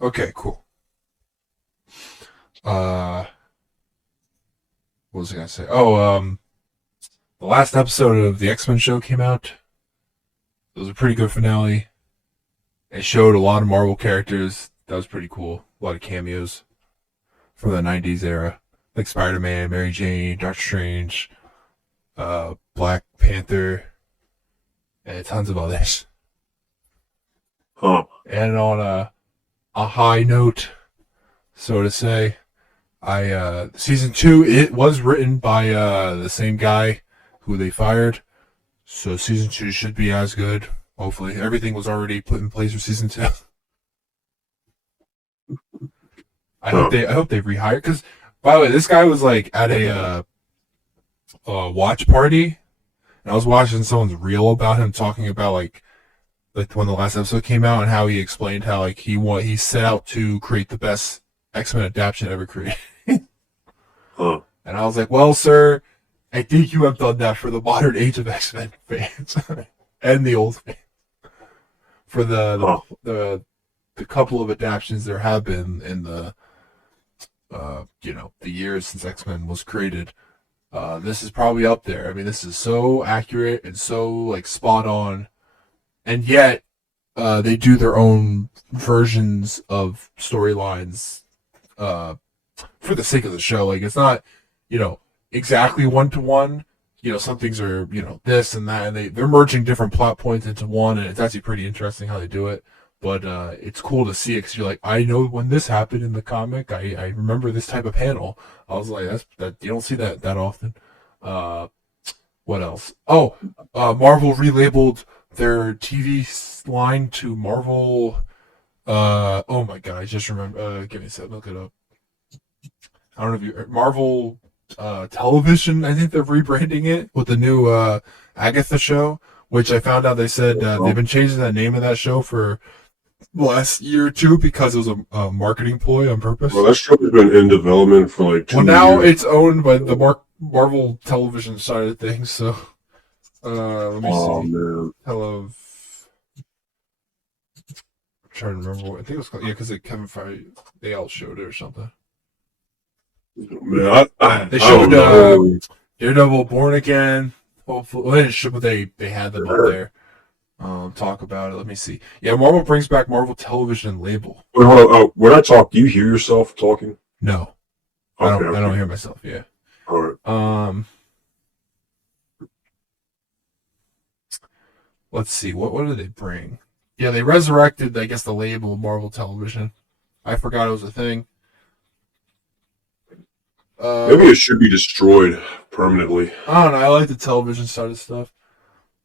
Okay, cool. Uh, what was I gonna say? Oh, the last episode of the X-Men show came out. It was a pretty good finale. It showed a lot of Marvel characters. That was pretty cool. A lot of cameos from the '90s era, like Spider-Man, Mary Jane, Doctor Strange, Black Panther, and tons of others. Huh. And on a high note, so to say, season 2 it was written by the same guy who they fired, so season 2 should be as good. Hopefully, everything was already put in place for season 2. Huh. I hope they rehired, because by the way, this guy was like at a watch party, and I was watching someone's reel about him talking about like when the last episode came out and how he explained how like he set out to create the best X-Men adaptation ever created. Huh. And I was like, well, sir, I think you have done that for the modern age of X-Men fans and the old fans. For Huh. the couple of adaptations there have been in the the years since X-Men was created, this is probably up there. I mean, this is so accurate and so like spot on, and yet they do their own versions of storylines for the sake of the show. Like it's not, exactly one to one. Some things are, this and that, and they're merging different plot points into one, and it's actually pretty interesting how they do it. But it's cool to see it because you're like, I know when this happened in the comic. I remember this type of panel. I was like, that you don't see that often. Uh, what else? Oh, Marvel relabeled their TV line to Marvel. Oh my god, I just remember. Give me a second, look it up. I don't know if you Marvel Television. I think they're rebranding it with the new Agatha show, which I found out they said they've been changing the name of that show for the last year or two because it was a marketing ploy on purpose. Well, that show's been in development for like 2 Well, now years. it's owned by the Marvel Television side of things. So let me Oh see. man. I'm trying to remember what I think it was called. Yeah, because Kevin Feige they all showed it or something. Man, They I showed don't know. Daredevil Born Again. Hopefully, well, they didn't show, but they had them up there. Talk about it. Let me see. Yeah, Marvel brings back Marvel Television label. Wait, hold on. When I talk, do you hear yourself talking? No, Okay, I don't okay. hear myself. Yeah. All right. Let's see. What did they bring? Yeah, they resurrected, I guess, the label Marvel Television. I forgot it was a thing. Maybe it should be destroyed permanently. I don't know. I like the television side of stuff.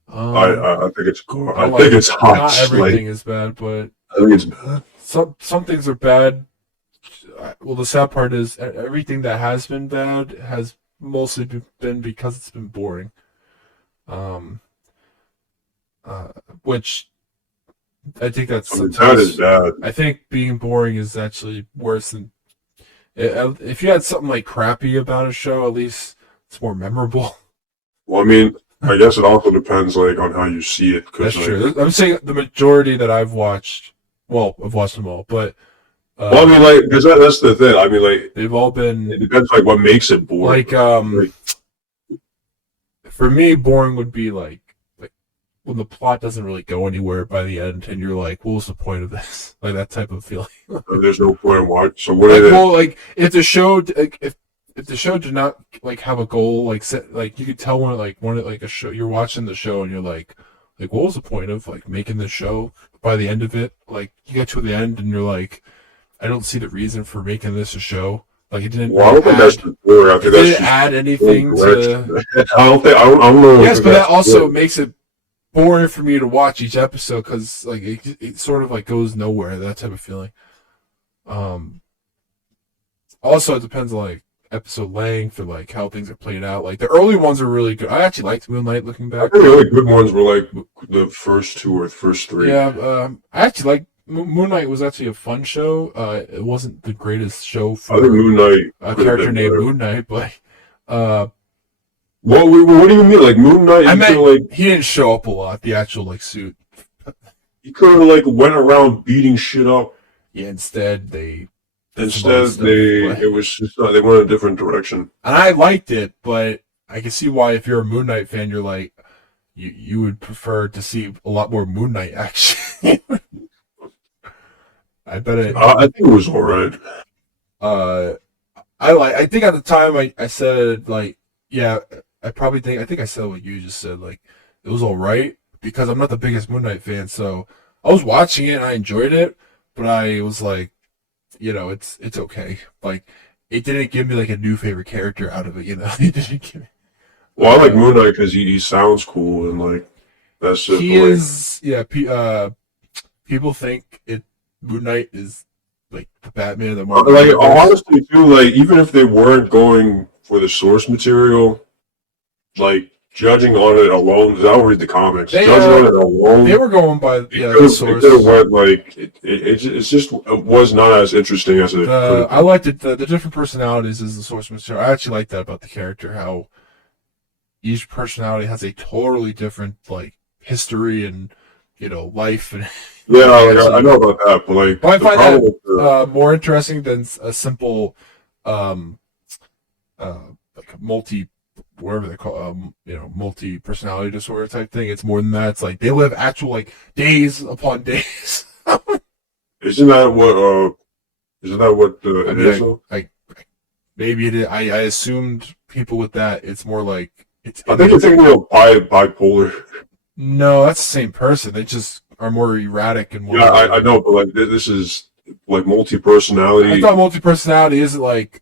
I think it's cool. I I think like it's hot. not everything Like, is bad, but I think it's bad. some things are bad. Well, the sad part is everything that has been bad has mostly been because it's been boring. Um, uh, which I think that's I mean, that is sometimes. bad. I think being boring is actually worse than if you had something like crappy about a show. At least it's more memorable. Well, I mean, I guess it also depends like on how you see it. That's Cause like, true. I'm saying the majority that I've watched. Well, I've watched them all, but well, I mean, like, because that's the thing. I mean, like, they've all it been depends like what makes it boring. like Like, for me, boring would be like when the plot doesn't really go anywhere by the end, and you're like, what was the point of this? Like that type of feeling. there's no point in watching. So what Like, is it? well, like if the show, like, if the show did not like have a goal, like set, like you could tell when like a show you're watching the show and you're like what was the point of like making this show? By the end of it, like you get to the end and you're like, I don't see the reason for making this a show. Like it didn't Well, I really don't think that's add, the boring. I it think that's didn't just add anything to. I don't think. I don't know. Yes, If but that that's also boring. makes it boring for me to watch each episode because like it sort of like goes nowhere. That type of feeling. Um, Also, it depends on like episode length or like how things are played out. Like the early ones are really good. I actually liked Moonlight looking I back. think the only good ones were like the first two or first three. Yeah, I actually like Moonlight was actually a fun show. It wasn't the greatest show I think for Moon Knight a could have character been named better. Moon Knight, but uh, What do you mean? Like Moon Knight? I He could meant like he didn't show up a lot. The actual like suit. he could have like went around beating shit up. Yeah, instead they did some other Instead, stuff. it was just they went a different direction. And I liked it, but I can see why if you're a Moon Knight fan, you're like you would prefer to see a lot more Moon Knight action. I bet it. I think it was alright. Uh, I think at the time I said like yeah I think I said what you just said, like it was all right because I'm not the biggest Moon Knight fan, so I was watching it and I enjoyed it, but I was like, it's okay. Like it didn't give me like a new favorite character out of it. It didn't give me. Well, I like Moon Knight because he sounds cool and like that's it. He But like, is yeah. People think Moon Knight is like the Batman of the Marvel like universe. honestly too, like even if they weren't going for the source material, like judging on it alone, because I don't read the comics. They Judging on it alone, they were going by it the source. could have went like it's just it was not as interesting as it could have I been. liked it. The different personalities is the source material. I actually like that about the character. How each personality has a totally different like history and life and Yeah, like I actually. know about that, but like But I the find problem with the that more interesting than a simple um like multi whatever they call multi personality disorder type thing. It's more than that. It's like they live actual like days upon days. isn't that what I it mean, is though? I maybe it is, I assumed people with that. It's more like it's I in think their. you're thinking of bipolar. No, that's the same person. They just are more erratic and Yeah, more I like. know, but like this is like multi I personality. thought multi personality isn't like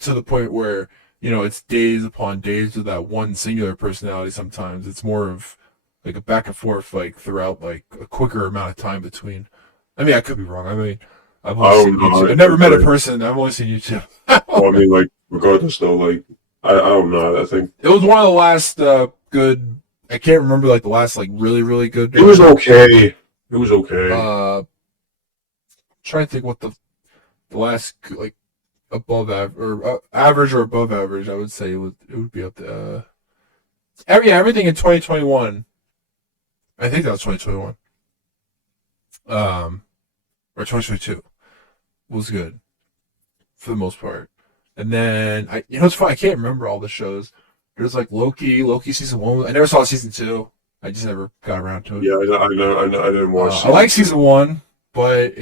to the point where it's days upon days with that one singular personality. Sometimes it's more of like a back and forth like throughout like a quicker amount of time between. I mean, I could be wrong. I mean, I've I only seen don't YouTube. know. I've never met a person. I've only seen YouTube. Well, I mean, like regardless though, like I don't know. I think It was one of the last good. I can't remember like the last like really really good. it was okay. It was okay. Trying to think what the last like above average average or above average. I would say it would be up to everything in 2021. I think that was 2021. Or 2022 was good for the most part. And then it's fun. I can't remember all the shows. There's like Loki season one. I never saw season two. I just never got around to it. Yeah, I didn't watch. I like season one, but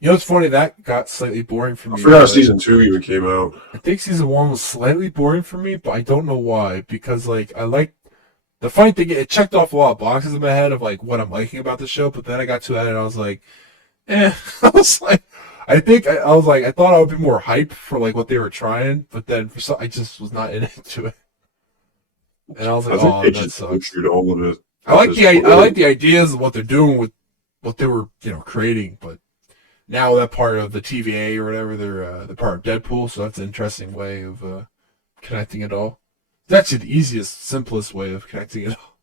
it's funny that got slightly boring for I me. forgot season two even came out. I think season one was slightly boring for me, but I don't know why. Because like I like the funny thing, it checked off a lot of boxes in my head of like what I'm liking about the show. But then I got to it and I was like, eh. I was like, I was like, I thought I would be more hyped for like what they were trying, but then for some, I just was not into it. And I was like, I think oh, they that just sucks. butchered all of it. I like the ideas of what they're doing with what they were creating, but now that part of the TVA or whatever, they're part of Deadpool, so that's an interesting way of connecting it all. It's actually the easiest, simplest way of connecting it all.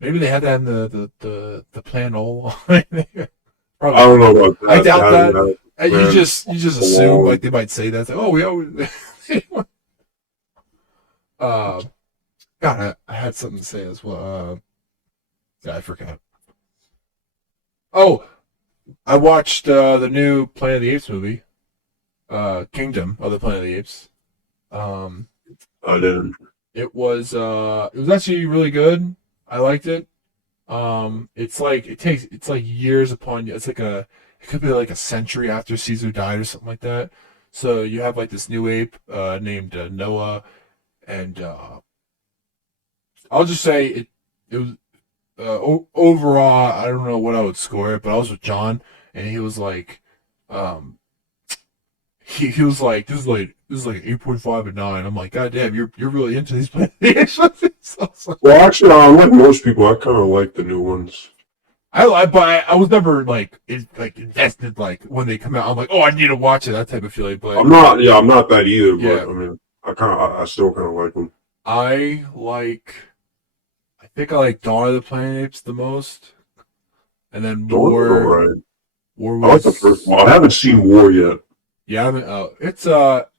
Maybe they had that in the plan all along. I Probably. don't know about that. I doubt Having that. You just assume like they might say that. It's like, oh, we always. uh, God, I had something to say as well. Yeah, I forgot. Oh, I watched the new Planet of the Apes movie, Kingdom of the Planet of the Apes. Um, I didn't. it was actually really good. I liked it. It's like years upon it's like it could be like a century after Caesar died or something like that. So you have like this new ape named Noah, and I'll just say it was overall. I don't know what I would score it, but I was with John, and he was like, um, he was like, this is like 8.5 and 9. I'm like, God damn, you're really into these plays. So I was like, Well, actually, like most people, I kind of like the new ones. but I was never like invested like when they come out. I'm like, oh, I need to watch it, that type of feeling. But I'm not. Yeah, I'm not that either. yeah, But I mean, I still kind of like them. I like. I think I like Dawn of the Planet of the Apes the most, and then Dawn was War. alright. War I like the first was one. I haven't seen War yet. yeah. I mean, it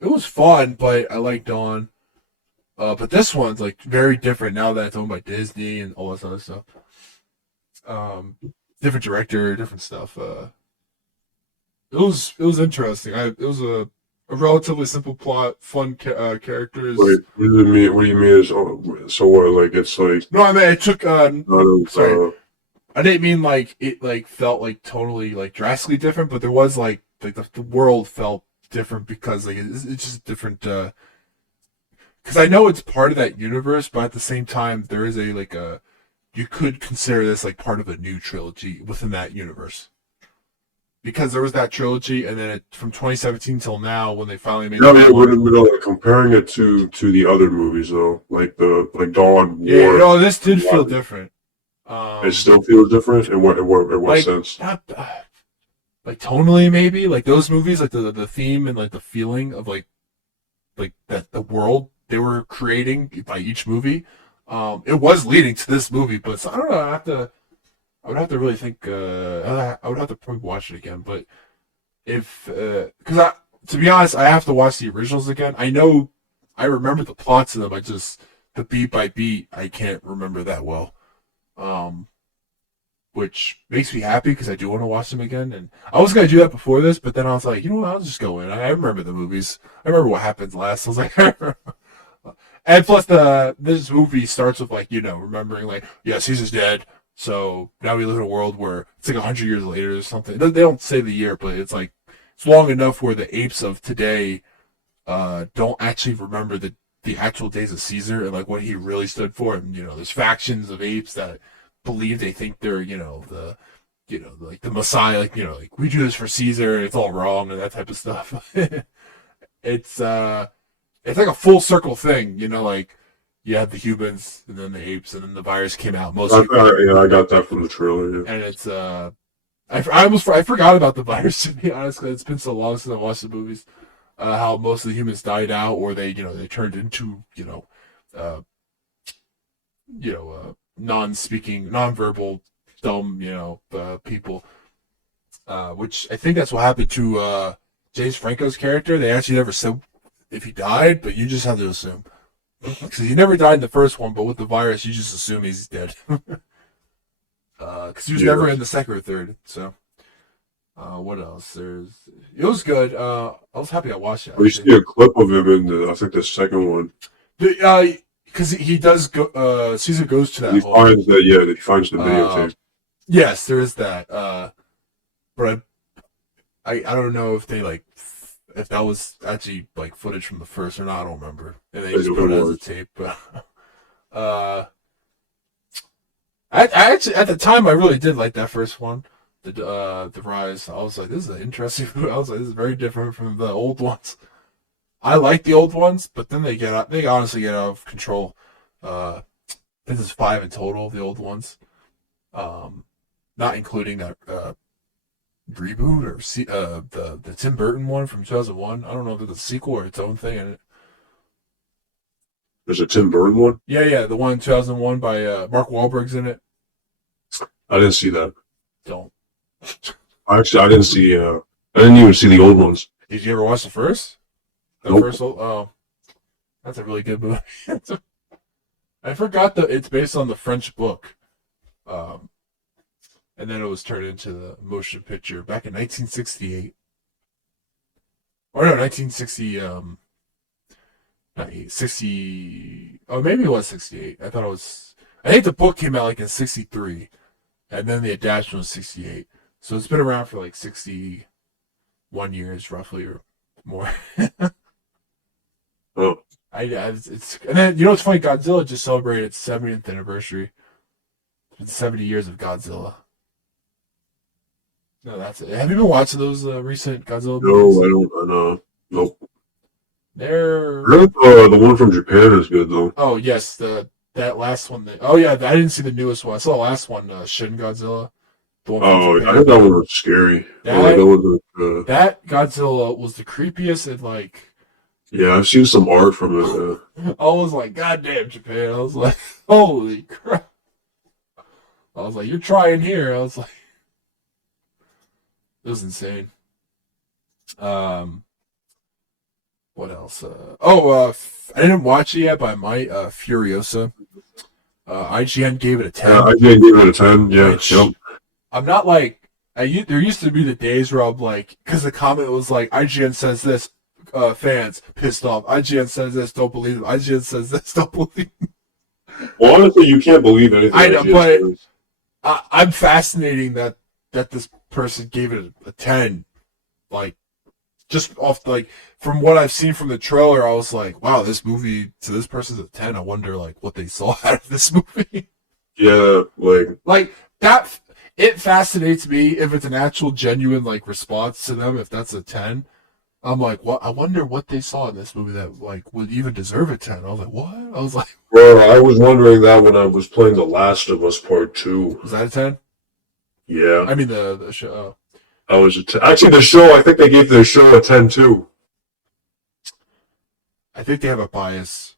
was fun, but I like Dawn. But this one's like very different now that it's owned by Disney and all this other stuff. Um, different director, different stuff. It was interesting. It was a relatively simple plot, fun characters. Wait, what do you mean? What do you mean? So what? Like it's like No, I mean it took. not of, Sorry, I didn't mean like it like felt like totally like drastically different, but there was like the world felt different because like it's just different. Because I know it's part of that universe, but at the same time, there is a like a you could consider this like part of a new trilogy within that universe. Because there was that trilogy, and then from 2017 till now, when they finally made no, the yeah, we're comparing it to the other movies though, like the like Dawn, yeah, War. no, this did feel different. It still feels different in what Like sense? not like tonally maybe like those movies, like the theme and like the feeling of like that the world they were creating by each movie. It was leading to this movie, but so, I don't know. I would have to really think. I would have to probably watch it again. But if, because to be honest, I have to watch the originals again. I know, I remember the plots of them. I just the beat by beat, I can't remember that well. Um, which makes me happy because I do want to watch them again. And I was gonna do that before this, but then I was like, you know what? I'll just go in. I remember the movies. I remember what happened last. I was like, and plus this movie starts with like remembering like yeah Caesar's dead. So now we live in a world where it's like 100 years later or something. They don't say the year, but it's like it's long enough where the apes of today don't actually remember the actual days of Caesar and like what he really stood for. And there's factions of apes that believe they think they're like the Messiah, like we do this for Caesar and it's all wrong and that type of stuff. it's it's like a full circle thing, like you had the humans and then the apes and then the virus came out. Yeah, I got that from the trailer. Yeah. And it's I forgot about the virus, to be honest, because it's been so long since I watched the movies. How most of the humans died out, or they turned into uh, non-speaking, non-verbal, dumb people. Which I think that's what happened to James Franco's character. They actually never said if he died, but you just have to assume. Because he never died in the first one, but with the virus, you just assume he's dead. Because he was never in the second or third. So, what else? It was good. I was happy I watched it. We see a clip of him in I think the second one. Because he does go. Caesar goes to that. He finds that he finds the videotape. Yes, there is that. But I don't know if they if that was actually like footage from the first or not. I don't remember. And they just put it as a tape. But I actually at the time I really did like that first one, the Rise. I was like, this is an interesting movie. I was like, this is very different from the old ones. I like the old ones, but then they honestly get out of control. This is 5 in total, the old ones, not including that reboot or the Tim Burton one from 2001. I don't know if it's a sequel or its own thing. And There's a Tim Burton one? Yeah, the one in 2001 by Mark Wahlberg's in it. I didn't see that. Don't. Actually, I didn't see. I didn't even see the old ones. Did you ever watch the first? Nope. Oh, that's a really good movie. I forgot that it's based on the French book. And then it was turned into the motion picture back in 1968. Or no, 1960, not 60, oh, maybe it was 68. I think the book came out like in 63, and then the adaptation was 68. So it's been around for like 61 years, roughly, or more. Oh. It's and then it's funny. Godzilla just celebrated its 70th anniversary. It's been 70 years of Godzilla. No, that's it. Have you been watching those recent Godzilla movies? No, I don't. know. Nope. They're The one from Japan is good though. oh yes, that last one. Oh yeah, I didn't see the newest one. I saw the last one, Shin Godzilla. The one from Japan. I heard that one was scary. That Godzilla was the creepiest and like. Yeah, I've seen some art from it. I was like, God damn, Japan. I was like, holy crap. I was like, you're trying here. I was like, it was insane. What else? I didn't watch it yet, but I might. Furiosa. IGN gave it a 10. IGN gave it a 10. Yeah. Which, yep. I'm not like there used to be the days where I'm like, because the comment was like, IGN says this, fans pissed off. IGN says this, don't believe him. IGN says this, don't believe him. Well, honestly, you can't believe anything I know, IGN but says. I'm fascinating that this person gave it a 10. Like, just off, like, from what I've seen from the trailer, I was like, wow, this movie, to this person's a 10. I wonder, like, what they saw out of this movie. Yeah, like, Like, that, it fascinates me if it's an actual genuine, like, response to them, if that's a 10. I'm like, what? I wonder what they saw in this movie that, like, would even deserve a 10. I was like, what? I was like, bro, I was wondering that when I was playing The Last of Us Part 2. was that a 10? Yeah, I mean, the show. I was actually the show. I think they gave the show a 10 too. I think they have a bias.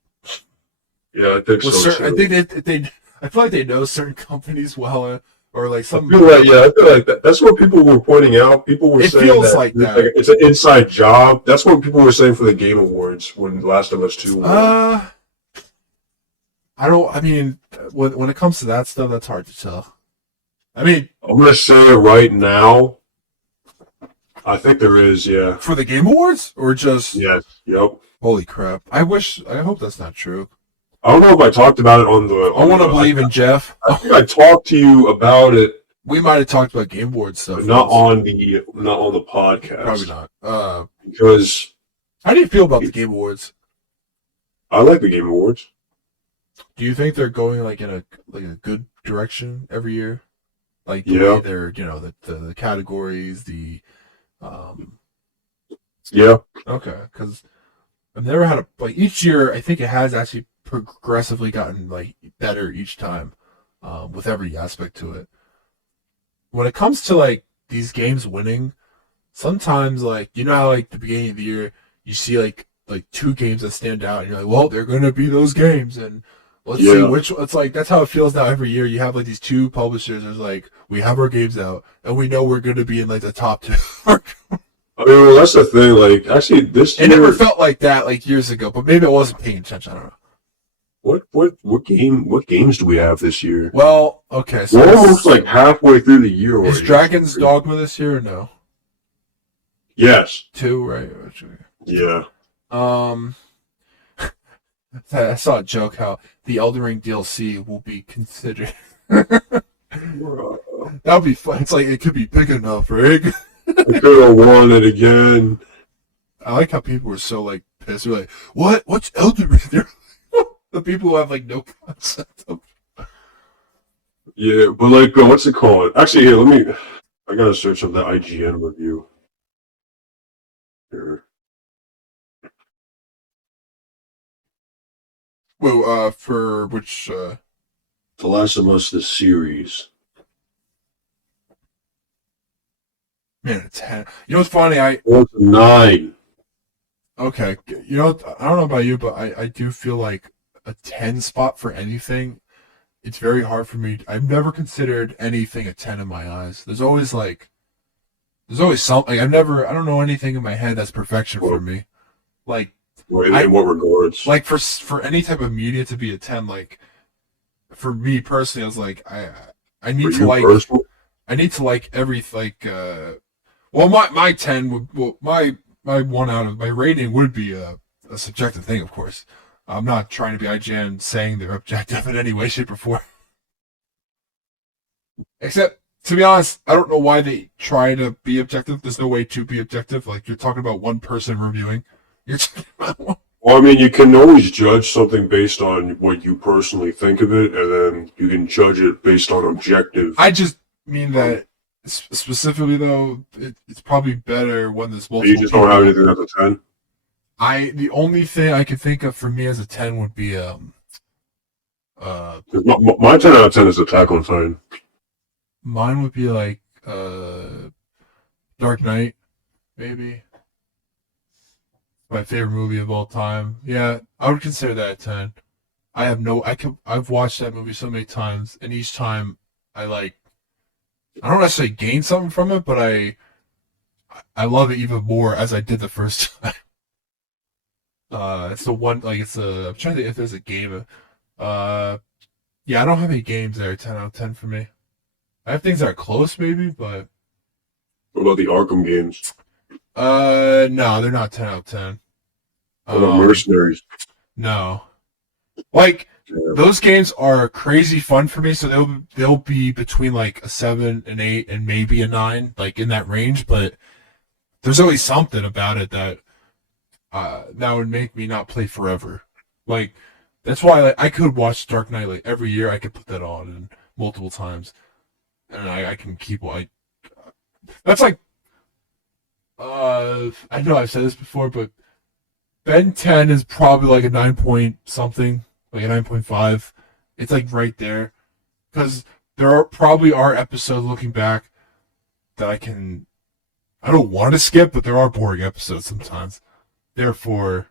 Yeah, I think With so certain, too. I think they, I feel like they know certain companies well, or like I some. feel like I feel like that's what people were pointing out. People were It saying feels that like that. it's an inside job. That's what people were saying for the Game Awards when Last of Us 2 won. I don't. I mean, when it comes to that stuff, that's hard to tell. I mean, I'm gonna say it right now. I think there is, yeah. for the Game Awards or just Yes. Yep. holy crap. I wish. I hope that's not true. I don't know if I talked about it on the. I want to believe in Jeff. I think I talked to you about it, We might have talked about Game Awards stuff, but not once. on the podcast. Probably not. Because How do you feel about the Game Awards? I like the Game Awards. Do you think they're going like in a good direction every year? Like the Yeah. way they're, the categories, the Yeah. okay, because I've never had like each year. I think it has actually progressively gotten like better each time, with every aspect to it. When it comes to like these games winning, sometimes like how like the beginning of the year you see like two games that stand out, and you're like, well, they're gonna be those games, and let's see Yeah. which. It's like that's how it feels now. Every year you have like these two publishers. There's like we have our games out, and we know we're gonna be in like the top two. I mean, well, that's the thing. Like, actually, this It year, never felt like that like years ago, but maybe I wasn't paying attention. I don't know. what games do we have this year? Well, okay, so We're almost like halfway through the year is already. Dragon's Dogma this year or no? Yes. Two, right? Yeah. I saw a joke how the Elden Ring DLC will be considered. That would be fun. It's like it could be big enough, right? I could have won it again. I like how people were so like pissed. They're like, "What? What's Elden Ring?" The people who have like no concept of. Yeah, but like, what's it called? Actually, here, let me. I gotta search up that IGN review. Here. Well, for which The Last of Us, the series. man, a 10. You know what's funny? Oh, it's a 9. Okay, I don't know about you, but I do feel like a 10 spot for anything. It's very hard for me. I've never considered anything a 10 in my eyes. There's always something. I don't know anything in my head that's perfection for me. Like, In what regards? like for any type of media to be a 10, like, for me personally, I was like, I need For to you like, personally? I need to like every, like, well, my 10 would, well, my 1 out of my rating would be a subjective thing, of course. I'm not trying to be IGN saying they're objective in any way, shape, or form. Except, to be honest, I don't know why they try to be objective. There's no way to be objective. Like, you're talking about one person reviewing. You're talking about one. Well, I mean, you can always judge something based on what you personally think of it, and then you can judge it based on objective. I just mean that specifically, though, it's probably better when there's multiple You just don't have anything at the 10? The only thing I could think of for me as a 10 would be My 10 out of 10 is Attack on Titan. mine would be like Dark Knight, maybe. My favorite movie of all time. Yeah, I would consider that a 10. I've watched that movie so many times, and each time I don't necessarily gain something from it, but I love it even more as I did the first time. It's the one, like, I'm trying to think if there's a game. Yeah, I don't have any games there. 10 out of 10 for me. I have things that are close, maybe, but What about the Arkham games? no, they're not 10 out of 10. What about Mercenaries? No, like Yeah. those games are crazy fun for me, so they'll be between like a 7, an 8, and maybe a 9, like in that range. But there's always something about it that that would make me not play forever. Like that's why like, I could watch Dark Knight like every year. I could put that on and multiple times, and I can keep like that's like I know I've said this before, but Ben 10 is probably like a 9 point something, like a 9.5. It's like right there because probably are episodes looking back that I don't want to skip, but there are boring episodes sometimes. Therefore,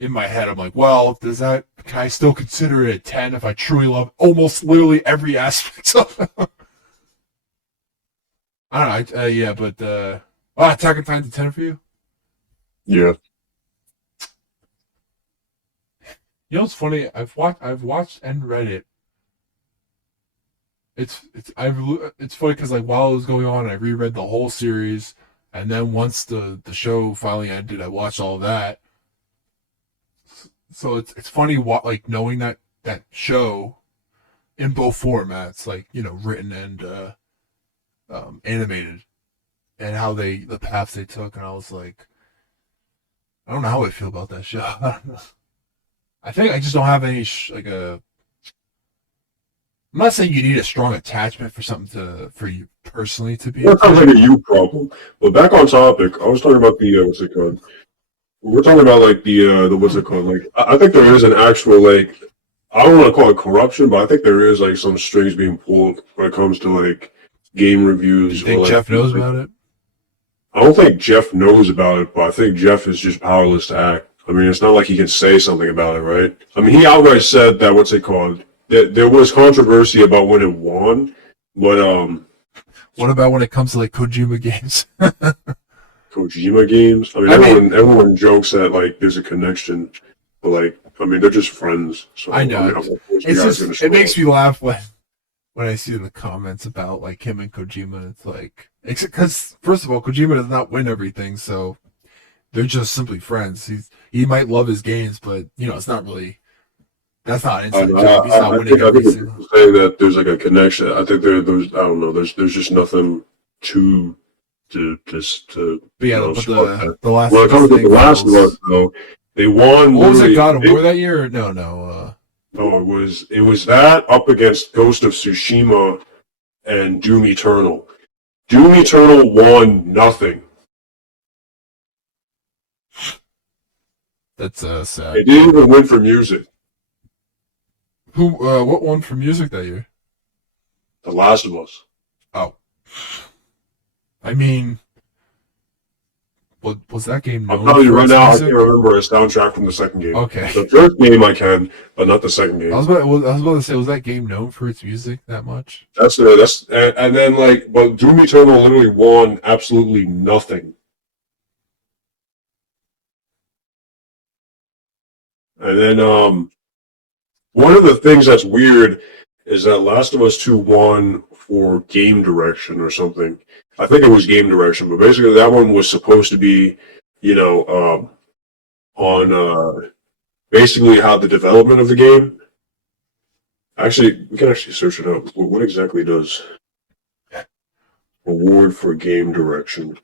in my head, I'm like, well, can I still consider it a 10 if I truly love almost literally every aspect of it? I don't know. Yeah, but Attack on Titan's a 10 for you? Yeah. You know what's funny? I've watched and read it. It's funny because like while it was going on, I reread the whole series, and then once the show finally ended, I watched all of that. So it's funny what like knowing that show in both formats, like written and animated, and how the paths they took, and I was like, I don't know how I feel about that show. I think I just don't have any like a. I'm not saying you need a strong attachment for something for you personally to be. That sounds like a you problem. But back on topic, I was talking about the what's it called? We're talking about like the what's it called? Like I think there is an actual like I don't want to call it corruption, but I think there is like some strings being pulled when it comes to like game reviews. Do you think like, Jeff knows about it? I don't think Jeff knows about it, but I think Jeff is just powerless to act. I mean, it's not like he can say something about it, right? I mean, he outright said that what's it called? There was controversy about when it won, but What about when it comes to like Kojima games? Kojima games. I mean, everyone jokes that like there's a connection, but like I mean, they're just friends. So I know. of course, It's the guy's just gonna it makes show me laugh when I see the comments about like him and Kojima. It's like because first of all, Kojima does not win everything, so they're just simply friends. He might love his games, but it's not really. That's not an up. inside job. He's not I winning think every people single. say that there's like a connection. I think there's I don't know. There's just nothing to But yeah, but the last when it comes to the Last of Us, though, they won. What was it? God of War that year? Or no. No, it was that up against Ghost of Tsushima and Doom Eternal. Doom Eternal won nothing. That's sad. They didn't even win for music. Who? What won for music that year? The Last of Us. Oh, I mean, what was that game? I'm telling you right now, I can't remember a soundtrack from the second game. Okay. The first game I can, but not the second game. I was about to say, was that game known for its music that much? And then like, but Doom Eternal literally won absolutely nothing. And then one of the things that's weird is that Last of Us 2 won for game direction or something. I think it was game direction, but basically that one was supposed to be, on basically how the development of the game. Actually, we can actually search it up. What exactly does award for game direction?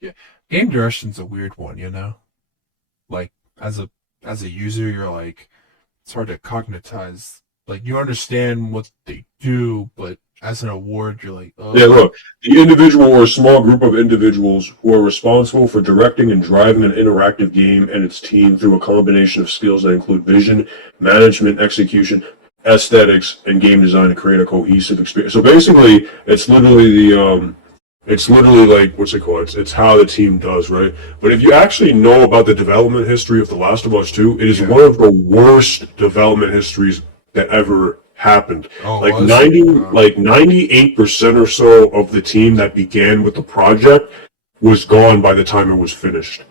Yeah, game direction's a weird one, Like as a user, you're like, it's hard to cognitize. Like you understand what they do, but as an award, you're like, oh. Yeah, look, the individual or small group of individuals who are responsible for directing and driving an interactive game and its team through a combination of skills that include vision, management, execution, aesthetics, and game design to create a cohesive experience. So basically, it's literally like, what's it called? It's how the team does, right? But if you actually know about the development history of The Last of Us 2, it is one of the worst development histories that ever happened. Oh, like 98% or so of the team that began with the project was gone by the time it was finished.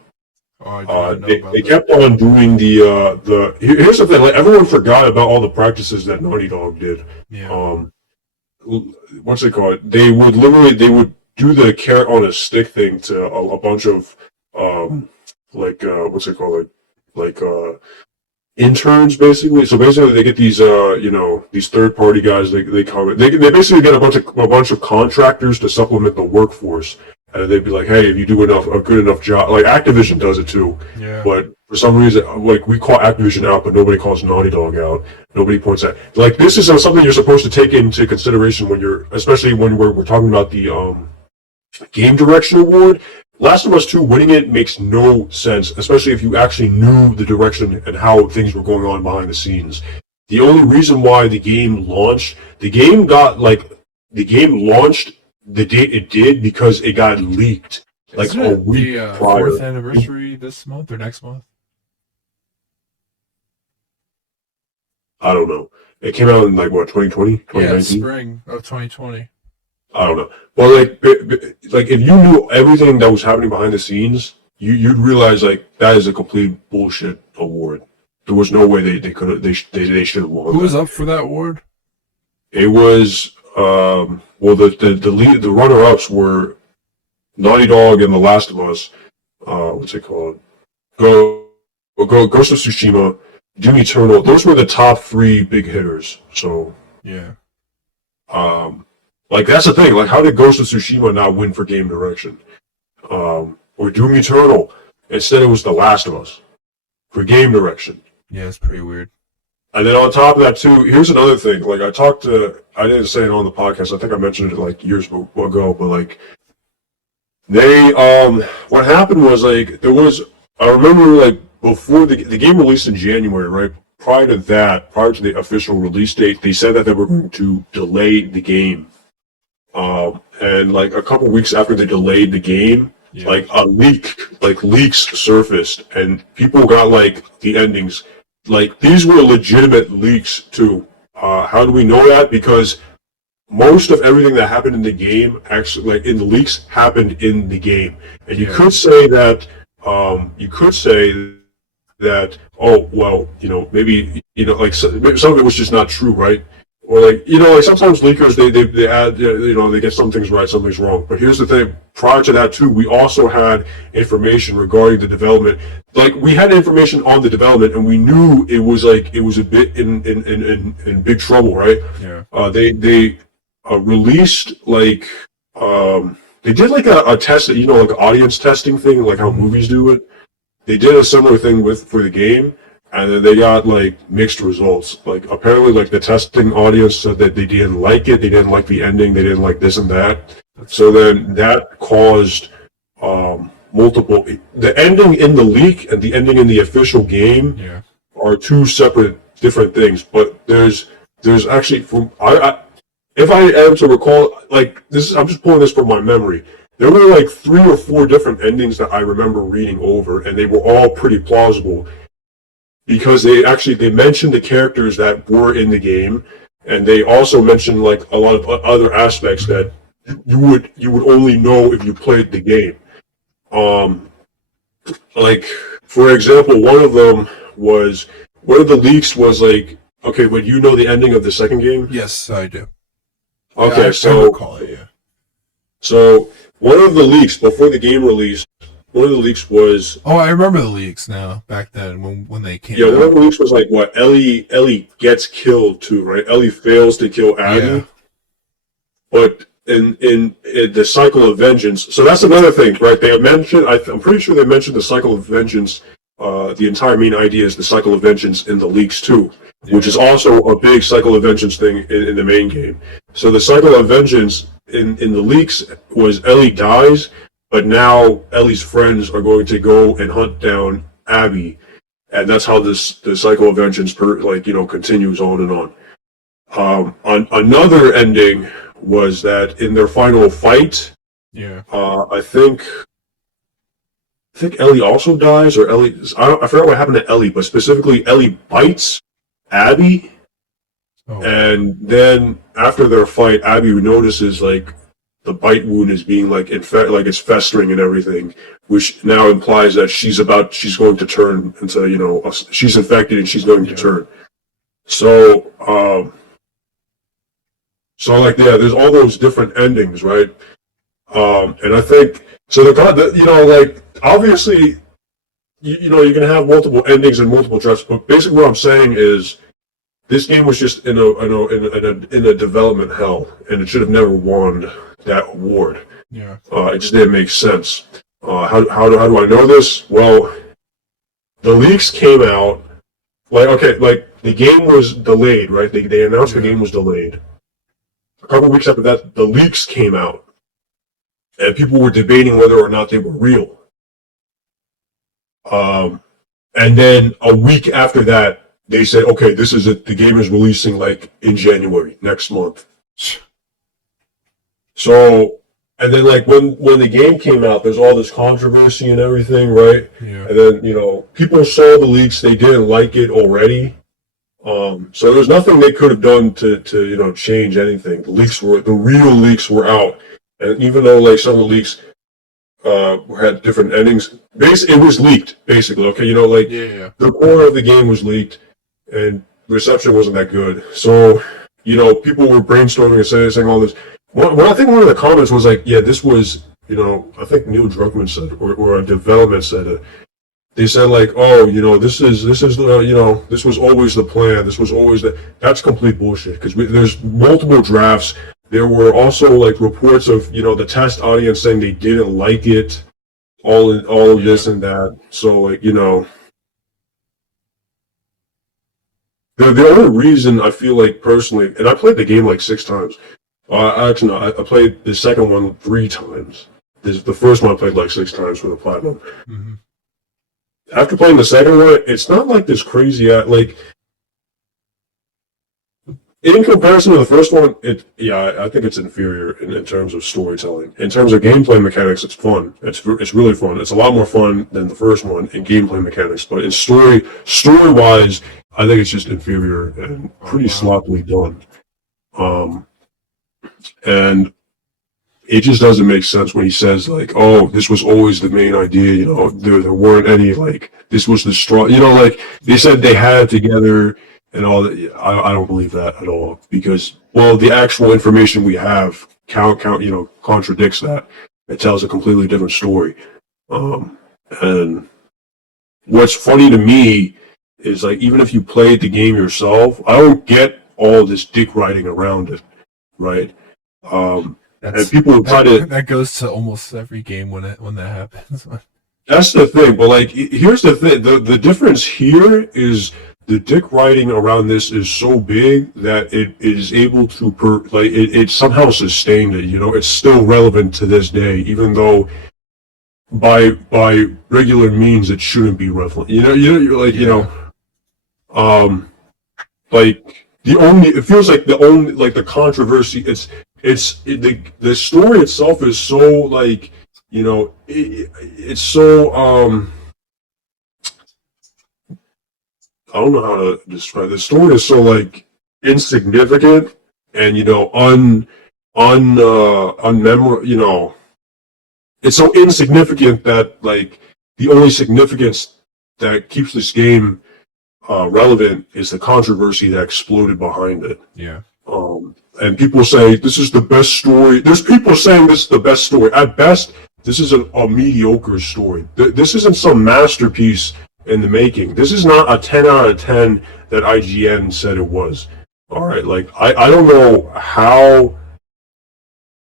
Oh, I didn't know about They that. kept on doing here's the thing, like everyone forgot about all the practices that Naughty Dog did. Yeah. What's it called? They would do the carrot on a stick thing to a bunch of what's it called, interns, basically. So basically they get these these third party guys. They come, they basically get a bunch of contractors to supplement the workforce, and they'd be like, hey, if you do a good enough job, like Activision does it too. Yeah. But for some reason, like, we call Activision out, but nobody calls Naughty Dog out. Nobody points out, like, this is something you're supposed to take into consideration especially when we're talking about the game direction award. Last of Us 2 winning it makes no sense, especially if you actually knew the direction and how things were going on behind the scenes. The only reason why the game launched the game launched the date it did because it got leaked like Isn't a it week the prior. 4th anniversary this month or next month? I don't know. It came out in like what, 2020, Yeah, 2019? spring of 2020. I don't know. But like if you knew everything that was happening behind the scenes, you'd realize like that is a complete bullshit award. There was no way they should have won. Who was up for that award? It was the runner ups were Naughty Dog and The Last of Us. What's it called? Ghost of Tsushima, Doom Eternal. Those were the top 3 big hitters. So Yeah. like that's the thing. Like, how did Ghost of Tsushima not win for game direction? Or Doom Eternal? Instead, it was The Last of Us for game direction. Yeah, it's pretty weird. And then on top of that too, here's another thing. Like, I didn't say it on the podcast. I think I mentioned it like years ago, but like they, what happened was like I remember like before the game released in January, right? Prior to the official release date, they said that they were going to delay the game. And like a couple weeks after they delayed the game, Yeah. like leaks surfaced, and people got like the endings. Like, these were legitimate leaks too. How do we know that? Because most of everything that happened in the game, actually, like in the leaks, happened in the game. And you could say that, oh, well, maybe, like maybe some of it was just not true, right? Or like, like sometimes leakers, they add, they get some things right, some things wrong. But here's the thing, prior to that too, we also had information regarding the development. Like, we had information on the development, and we knew it was a bit in big trouble, right? Yeah. They released like, they did like a test, like an audience testing thing, like how movies do it. They did a similar thing for the game. And then they got like mixed results. Like, apparently, like the testing audience said that they didn't like it. They didn't like the ending. They didn't like this and that. So then that caused multiple. The ending in the leak and the ending in the official game are 2 separate, different things. But there's actually, if I am to recall, like this, I'm just pulling this from my memory. There were like 3 or 4 different endings that I remember reading over, and they were all pretty plausible. Because they mentioned the characters that were in the game, and they also mentioned like a lot of other aspects that you would only know if you played the game. Like, for example, one of the leaks was like, okay, but you know the ending of the second game? Yes, I do. Okay, I recall it, yeah. So one of the leaks before the game released. One of the leaks was... Oh, I remember the leaks now, back then, when they came out. Yeah, one of the leaks was like, what, Ellie gets killed too, right? Ellie fails to kill Abby. Yeah. But in the cycle of vengeance... So that's another thing, right? They mentioned... I'm pretty sure they mentioned the cycle of vengeance. The entire main idea is the cycle of vengeance in the leaks too, which is also a big cycle of vengeance thing in the main game. So the cycle of vengeance in the leaks was Ellie dies... But now Ellie's friends are going to go and hunt down Abby, and that's how the cycle of vengeance continues on and on. Another ending was that in their final fight, I think Ellie also dies, or I forgot what happened to Ellie, but specifically Ellie bites Abby, and then after their fight, Abby notices like the bite wound is being like like it's festering and everything, which now implies that she's going to turn into she's infected and she's going to turn. So like there's all those different endings, right? And I think so. Like obviously, you're gonna have multiple endings and multiple drafts, but basically what I'm saying is this game was just in a development hell, and it should have never won that award. Yeah. It just didn't make sense. How do I know this? Well, the leaks came out. Like the game was delayed, right? They announced the game was delayed. A couple weeks after that, the leaks came out, and people were debating whether or not they were real. And then a week after that, they said, okay, this is it. The game is releasing like in January, next month. So, and then like when the game came out, there's all this controversy and everything, right? Yeah. And then, people saw the leaks. They didn't like it already. So there's nothing they could have done to change anything. The real leaks were out. And even though like some of the leaks had different endings, it was leaked, basically. Okay, the core of the game was leaked, and reception wasn't that good. So, people were brainstorming and saying all this. I think one of the comments was like, yeah, this was, I think Neil Druckmann said, or a development said it. They said like, oh, this was always the plan. This was always that's complete bullshit, because there's multiple drafts. There were also like reports of, the test audience saying they didn't like it, all of this and that. So like, the only reason I feel like personally, and I played the game like 6 times. Actually, no, I played the second one 3 times. The first one I played like 6 times for the platinum. Mm-hmm. After playing the second one, it's not like this crazy, like, in comparison to the first one, I think it's inferior in terms of storytelling. In terms of gameplay mechanics, it's fun. It's really fun. It's a lot more fun than the first one in gameplay mechanics. But in story-wise, I think it's just inferior and pretty sloppily done. And it just doesn't make sense when he says like, "Oh, this was always the main idea." There weren't any like this was the straw. Like they said they had it together and all that. I don't believe that at all, because the actual information we have contradicts that. It tells a completely different story. And what's funny to me is like even if you played the game yourself, I don't get all this dick riding around it, right? And people try to. That goes to almost every game when that happens. That's the thing. But like, here's the thing: the difference here is the dick riding around this is so big that it is able to it somehow sustained it. It's still relevant to this day, even though by regular means it shouldn't be relevant. Like it feels like the controversy. The story itself is so like, it's so I don't know how to describe it. The story is so like insignificant and unmemorable. It's so insignificant that like the only significance that keeps this game relevant is the controversy that exploded behind it. Yeah. And people say this is the best story. There's people saying this is the best story. At best, this is a mediocre story. This isn't some masterpiece in the making. This is not a 10 out of 10 that IGN said it was. All right, like I don't know how.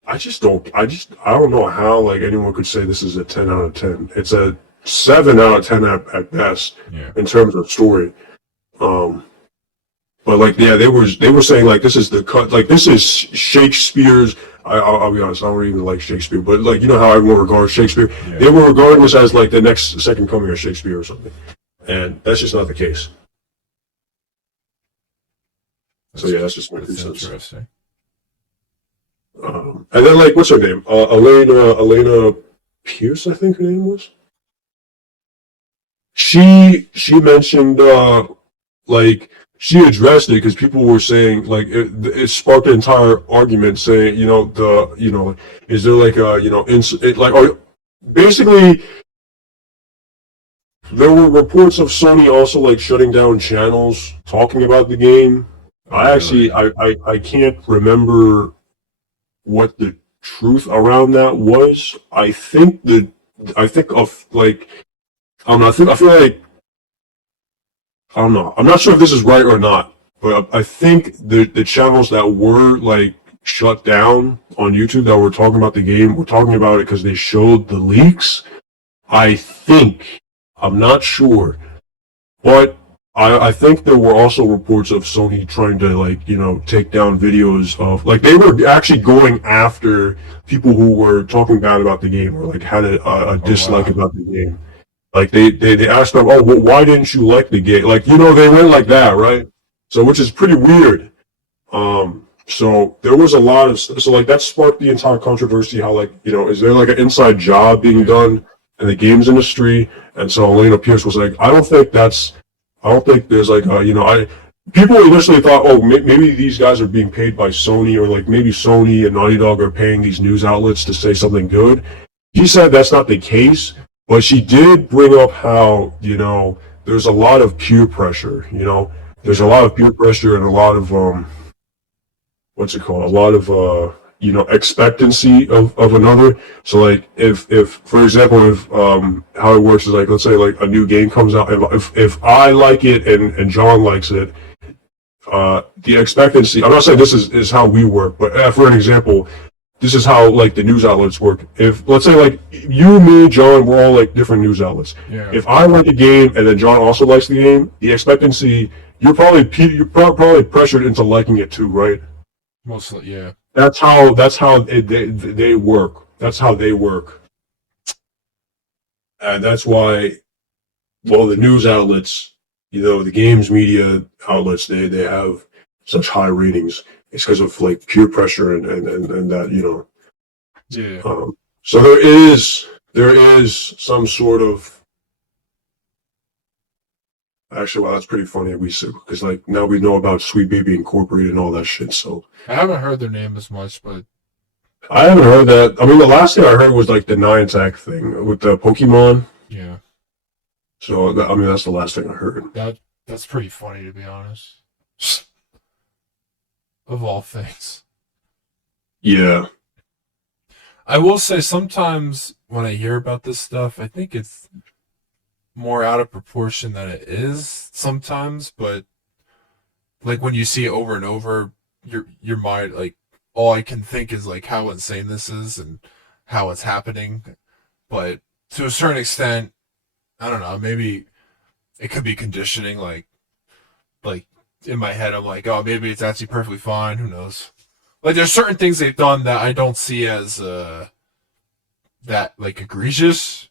I don't know how like anyone could say this is a 10 out of 10. It's a 7 out of 10 at best in terms of story. But like, yeah, they were saying like this is this is Shakespeare's. I'll be honest, I don't even like Shakespeare, but like how everyone regards Shakespeare, they were regarding this as like the next second coming of Shakespeare or something, and that's just not the case. So yeah, that's just my 2 cents. Interesting. And then like, what's her name? Elena Pierce, I think her name was. She mentioned like she addressed it because people were saying like it sparked an entire argument saying is there like a basically there were reports of Sony also like shutting down channels talking about the game. I actually I can't remember what the truth around that was. I think of like I don't know. I feel like I don't know. I'm not sure if this is right or not, but I think the channels that were like shut down on YouTube that were talking about the game were talking about it because they showed the leaks. I think I'm not sure, but I think there were also reports of Sony trying to take down videos of like they were actually going after people who were talking bad about the game or like had a dislike about the game. Like they asked them, oh, well, why didn't you like the game? Like they went like that, right? So which is pretty weird. So there was a lot of so like that sparked the entire controversy. How is there like an inside job being done in the games industry? And so Elena Pierce was like, I don't think there's like people initially thought, oh, maybe these guys are being paid by Sony or like maybe Sony and Naughty Dog are paying these news outlets to say something good. She said that's not the case, but she did bring up how there's a lot of peer pressure. There's a lot of peer pressure and a lot of what's it called? A lot of expectancy of another. So like if for example if how it works is like let's say like a new game comes out, if I like it and John likes it, the expectancy, I'm not saying this is how we work, but for an example, this is how like the news outlets work. If let's say like you, me, John, we're all like different news outlets. Yeah. If I like a game and then John also likes the game, the expectancy, you're probably pressured into liking it too, right? Mostly, yeah. That's how they work. That's how they work, and that's why. Well, the news outlets, the games media outlets, they have such high ratings. It's because of like peer pressure and that Yeah. So there is some sort of. Actually, wow, that's pretty funny. Because like now we know about Sweet Baby Incorporated and all that shit. So I haven't heard their name as much, but I haven't heard that. I mean, the last thing I heard was like the Niantic thing with the Pokemon. yeah, So that's the last thing I heard. that's pretty funny to be honest. Of all things, Yeah. I will say sometimes when I hear about this stuff, I think it's more out of proportion than it is sometimes. But like when you see it over and over, your mind like all I can think is like how insane this is and how it's happening. But to a certain extent, I don't know, maybe it could be conditioning, like in my head I'm like, oh, maybe it's actually perfectly fine, who knows. Like there's certain things they've done that I don't see as that like egregious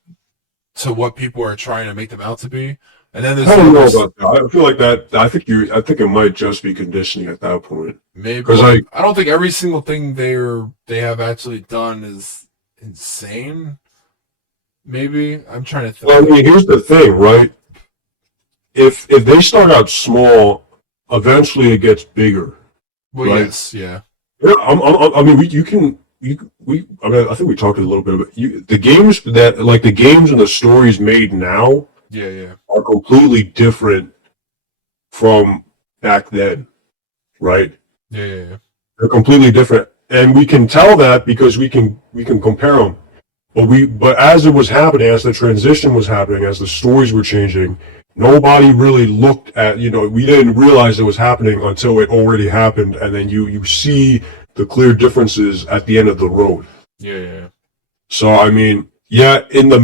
to what people are trying to make them out to be. And then there's I don't know about that. I feel like that. I think it might just be conditioning at that point. maybe Because well, I don't think every single thing they have actually done is insane. Maybe I'm trying to think. well, I mean, here's the thing, right? If they start out small, eventually it gets bigger. Well, right? yes, yeah, Yeah, I mean, I mean, I think we talked a little bit about the games the games and the stories made now yeah. are completely different from back then, right? Yeah. They're completely different, and we can tell that because we can compare them. But as it was happening, as the transition was happening, as the stories were changing, nobody really looked at we didn't realize it was happening until it already happened, and then you see the clear differences at the end of the road. Yeah. So I mean, yeah, in the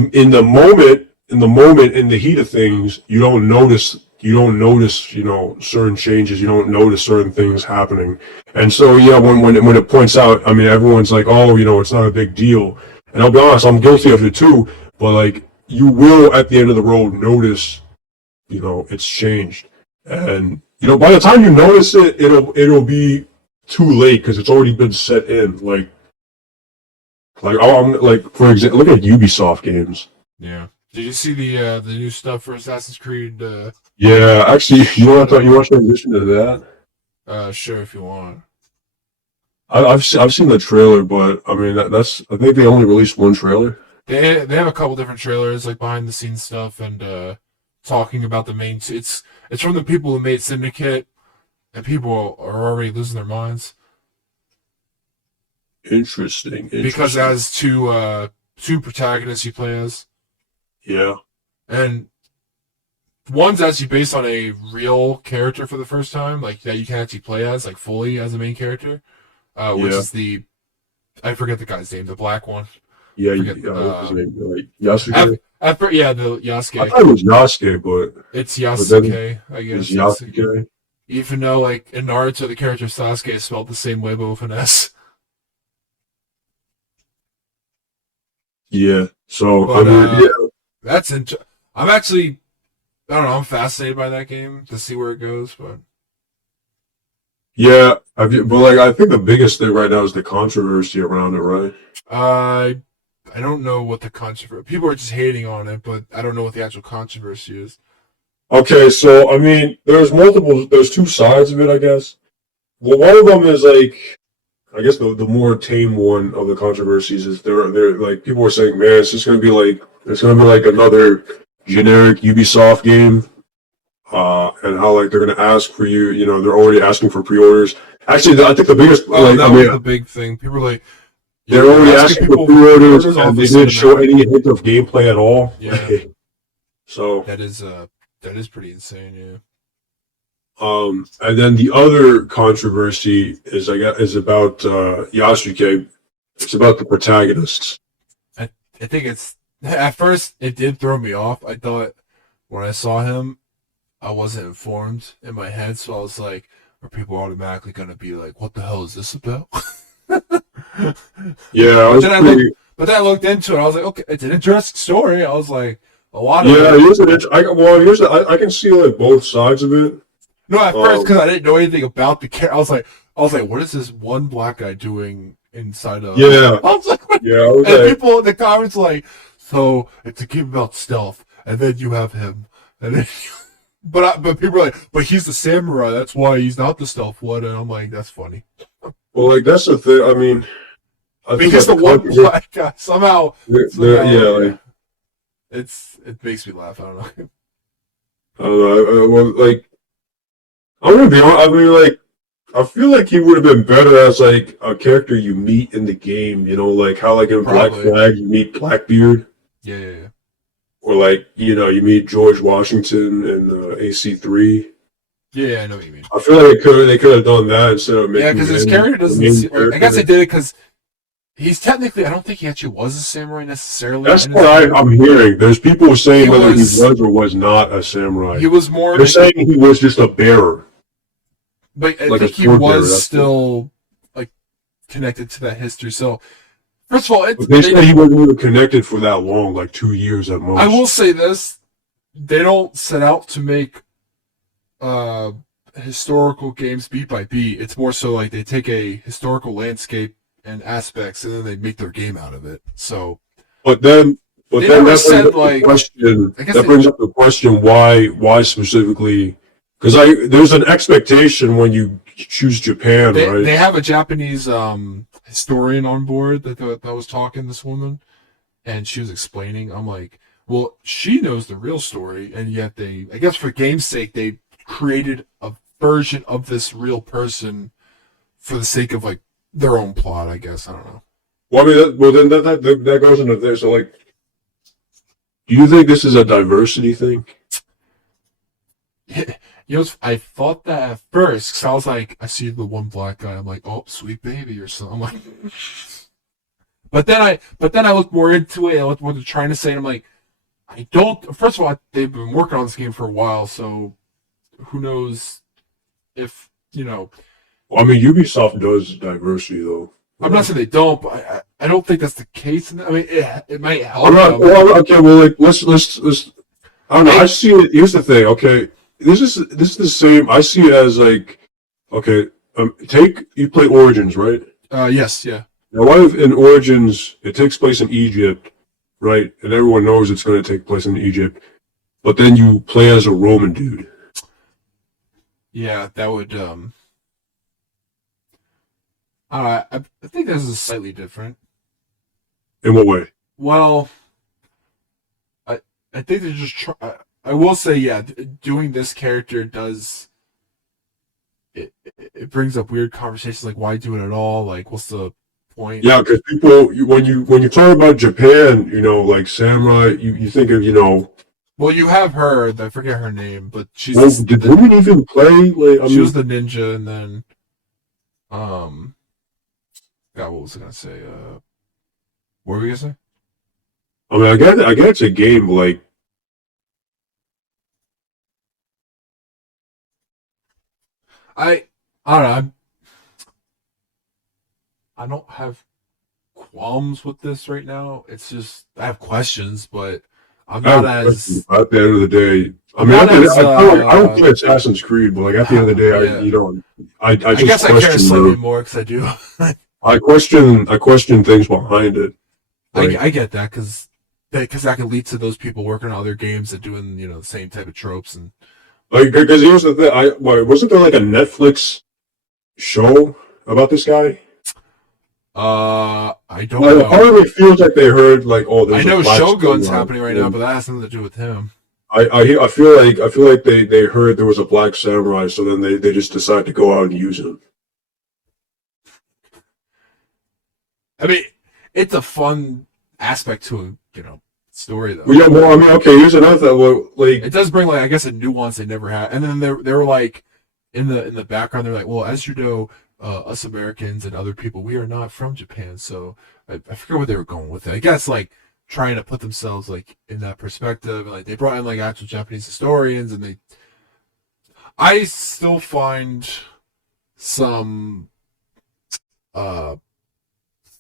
heat of things, you don't notice certain changes, you don't notice certain things happening. And so yeah, when it points out, I mean everyone's like, oh, it's not a big deal. And I'll be honest, I'm guilty of it too, but like you will at the end of the road notice, it's changed. And by the time you notice it, it'll be too late because it's already been set in. Like I'm like for example, look at Ubisoft games. Yeah. Did you see the new stuff for Assassin's Creed? Yeah, actually, you want to transition to that? Sure, if you want. I've seen the trailer, but I mean that's I think they only released one trailer. They have a couple different trailers, like behind the scenes stuff, and talking about the main. It's from the people who made Syndicate, and people are already losing their minds Interesting, because interesting. as two protagonists you play as, Yeah, and one's actually based on a real character for the first time, like that you can actually play as, like fully as a main character, which yeah, is the I forget the guy's name, the black one. yeah. Forget What's his name? Yasuke. yeah, the I Yasuke. thought it was Yasuke, It's but then Yasuke, I it's guess. It's Yasuke. even though like in Naruto the character Sasuke is spelled the same way but with an S. Yeah. So I But mean, yeah, that's I'm actually I don't know. I'm fascinated by that game to see where it goes, but yeah. But like, I think the biggest thing right now is the controversy around it, right? uh, I don't know what the controversy. People are just hating on it, but I don't know what the actual controversy is. Okay, so I mean, there's two sides of it, I guess. Well, one of them is like, I guess the more tame one of the controversies is they're like people are saying, man, it's gonna be like another generic Ubisoft game, and how like they're gonna ask for you, they're already asking for pre-orders. Actually, I think the biggest, Oh, like, I that was mean, the big thing. People were like, they're you're already asking asking for people for pre-orders, pre-orders and off a they didn't show cinematic. any hint of gameplay at all. Yeah, So, that is that is pretty insane. Yeah. and then the other controversy is about Yasuke. It's about the protagonists. I think it's at first it did throw me off. I thought when I saw him, I wasn't informed in my head, so I was like, are people automatically gonna be like, what the hell is this about? but Yeah, I was then I looked, pretty. but then I looked into it. I was like, okay, it's an interesting story. I was like, a lot of Yeah, it. I can see like both sides of it. No, at first Um, because I didn't know anything about the character, I was like, what is this one black guy doing inside of? yeah, I was like, what? yeah, I was And like, people in the comments like, so it's a game about stealth, and then you have him, and then. But people are like, but he's the samurai. That's why he's not the stealth one. And I'm like, that's funny well, like that's the thing. I mean, I think because like the the one controversy, black guy somehow yeah, yeah, like it makes me laugh. I don't know. I don't know. Well, like I'm gonna be honest. I mean, like I feel like he would have been better as like a character you meet in the game. Like how like in Black Probably Flag you meet Blackbeard, yeah. or like you meet George Washington in AC3. Yeah, I know what you mean. I feel like they could have done that instead of Yeah, making because his him character the doesn't main see, like I guess they character. did it because he's technically I don't think he actually was a samurai necessarily That's in his what game. I'm hearing. There's people He saying whether he was was or was not a samurai. he was more They're saying he was just a bearer, but I like a think he sword bearer. was That's it. still like connected to that history. So first of all, But they said he wasn't even connected for that long, like 2 years at I will most. say this: they don't set out to make uh historical games beat by beat. It's more so like they take a historical landscape and aspects and then they make their game out of it. So But then, but they then never that brings said up the like question. I guess That they, brings up the question why specifically? Because there's an expectation when you choose Japan, right? they have a Japanese historian on board that was talking to this woman and she was explaining. I'm like, well, she knows the real story, and yet they I guess for game's sake they created a version of this real person for the sake of like their own plot, I guess. I don't know. Well, I mean, then that goes into there. So, like, do you think this is a diversity thing? You know, I thought that at first because I was like, I see the one black guy. I'm like, oh, sweet baby or something. I'm like, but then I looked more into it. I looked what they're trying to say, and I'm like, I don't. First of all, they've been working on this game for a while, so who knows if you know. Well, I mean, Ubisoft does diversity though. I'm not saying they don't, but I don't think that's the case. I mean, it might I'm help not. them. Well, okay. Well, like, let's. I don't know. I Hey, see it. Here's the thing. Okay, this is the same. I see it as like, okay. Take you play Origins, right? yes, yeah, Now, what if in Origins it takes place in Egypt, right? And everyone knows it's going to take place in Egypt. But then you play as a Roman dude. Yeah, that would. I think this is slightly different. In what way? Well, I I think they're just. I will say, yeah, doing this character does. It brings up weird conversations like why do it at all? Like, what's the point? Yeah, because people, when you talk about Japan, like samurai, you think of, Well, you have her. I forget her name, but well, did women even play? Like, I she mean, was the ninja, and then um, God, what was I gonna say? What were we gonna say? I get it's a game, but like, I I don't know. I don't have qualms with this right now. It's just I have questions, but I'm I not have questions. as At the end of the day, I I'm mean, not as I feel like I don't play Assassin's Creed, but like at the end of the day, yeah. I I just guess I care question slightly more because I do. I question things behind it. Like, I get that because that could lead to those people working on other games and doing the same type of tropes and because here's the thing, wasn't there like a Netflix show about this guy? I don't Like, part know. of it feels like they heard like, oh, I there's a know black Shogun's samurai. happening right now, but that has nothing to do with him. I feel like they heard there was a black samurai, so then they just decided to go out and use him. I mean, it's a fun aspect to a story though. Well, yeah, well, I mean, okay, here's another thing. Well, like, It does bring like I guess a nuance they never had. And then they were like in the background they're like, well, as you know, us Americans and other people, we are not from Japan, so I forget where they were going with it. I guess like trying to put themselves like in that perspective, and like they brought in like actual Japanese historians, and I still find some uh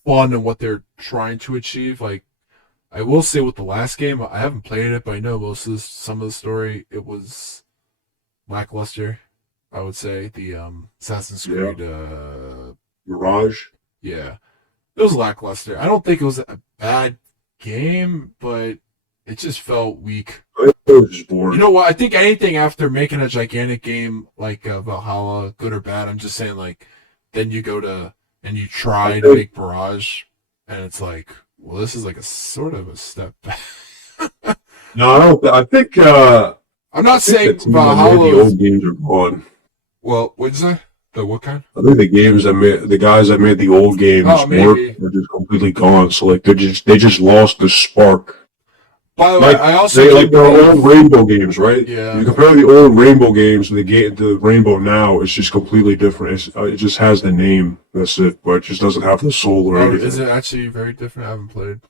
fun in what they're trying to achieve. Like I will say with the last game, I haven't played it, but I know some of the story it was lackluster. I would say the Assassin's yeah, Creed. Mirage. Yeah, it was lackluster. I don't think it was a bad game, but it just felt weak. I was just You bored. know what? I think anything after making a gigantic game like Valhalla, good or bad, I'm just saying like, then you go to and you I try to think make Barrage, and it's like, well, this is like a sort of a step back. no, I don't. I'm I not think the saying team that made the Valhalla is old games are gone. well. What'd you say? The what kind? I think the guys that made the old games Oh, maybe. were just completely gone. So like they just lost the spark. By the way, Like I also they do like the old believe. Rainbow games, right? If Yeah, you compare the old Rainbow games to the Rainbow now, it's just completely different. It just has the name. That's it, but it just doesn't have the soul or oh, is anything. it actually very different? I haven't played.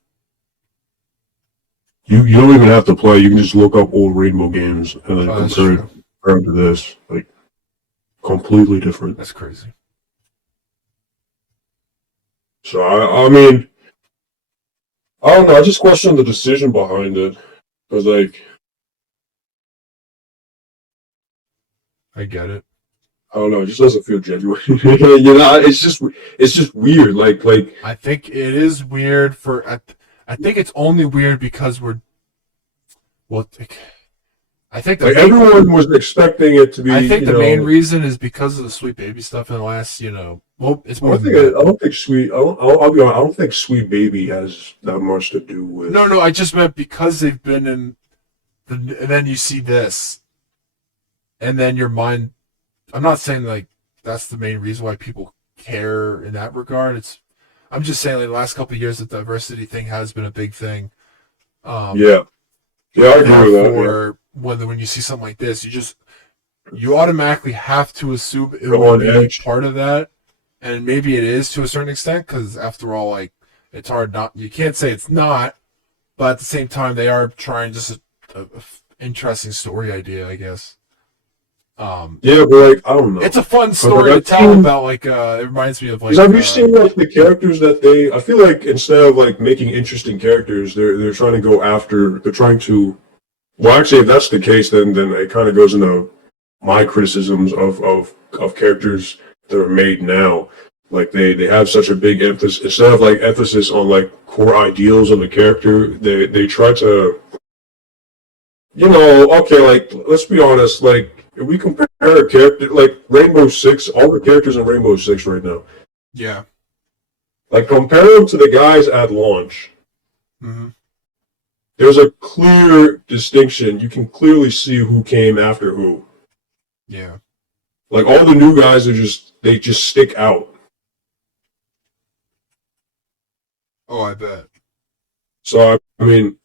You don't even have to play. You can just look up old Rainbow games and then Oh, that's true. compare it to this. Like completely different. That's crazy. So I mean, I don't know. I just question the decision behind it because like I get it. I don't know. It just doesn't feel genuine. It's just weird. Like I think it is weird I think it's only weird because we're well. I think the like main. everyone was expecting it to be. I think the main reason is because of the Sweet Baby stuff in the last. Well, it's more than that. I don't think sweet. I'll be honest. I don't think Sweet Baby has that much to do with. No, no. I just meant because they've been in and then you see this, and then your mind. I'm not saying like that's the main reason why people care in that regard. I'm just saying like the last couple of years the diversity thing has been a big thing. Um, Yeah, yeah, I agree with that. Yeah. therefore, when you see something like this, you automatically have to assume it Go will on be edge. part of that, and maybe it is to a certain extent because after all, like it's hard not. You can't say it's not, but at the same time, they are trying just a interesting story idea, I guess. Yeah, but like I don't know. It's a fun 'Cause, story like, to I've tell seen, about. Like it reminds me of like because have you seen like the characters that they? I feel like instead of like making interesting characters, they're trying to go after. They're trying to. Well, actually, if that's the case, then it kind of goes into my criticisms of characters that are made now. Like they have such a big emphasis instead of like emphasis on like core ideals of the character. They try to, okay, like let's be honest, like if we compare a character like Rainbow Six, all the characters in Rainbow Six right now, Yeah. like compare them to the guys at launch. Mm-hmm. There's a clear distinction. You can clearly see who came after who. Yeah. Like all the new guys they just stick out. Oh, I bet. So I mean,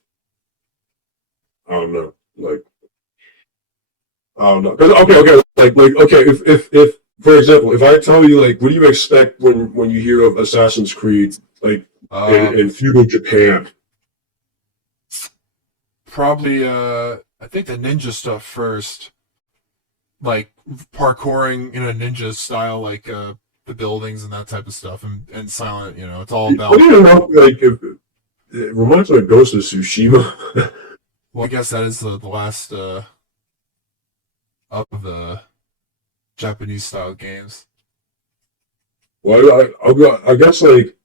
I don't know. Like I don't know. 'Cause, okay. Like okay. If for example, if I tell you like, what do you expect when you hear of Assassin's Creed like in feudal Japan? Probably I think the ninja stuff first. Like parkouring in a ninja style, like the buildings and that type of stuff, and silent. It's all about. What do you know? Like it reminds me of Ghost of Tsushima. Well, I guess that is the last of the Japanese style games. Well, I guess like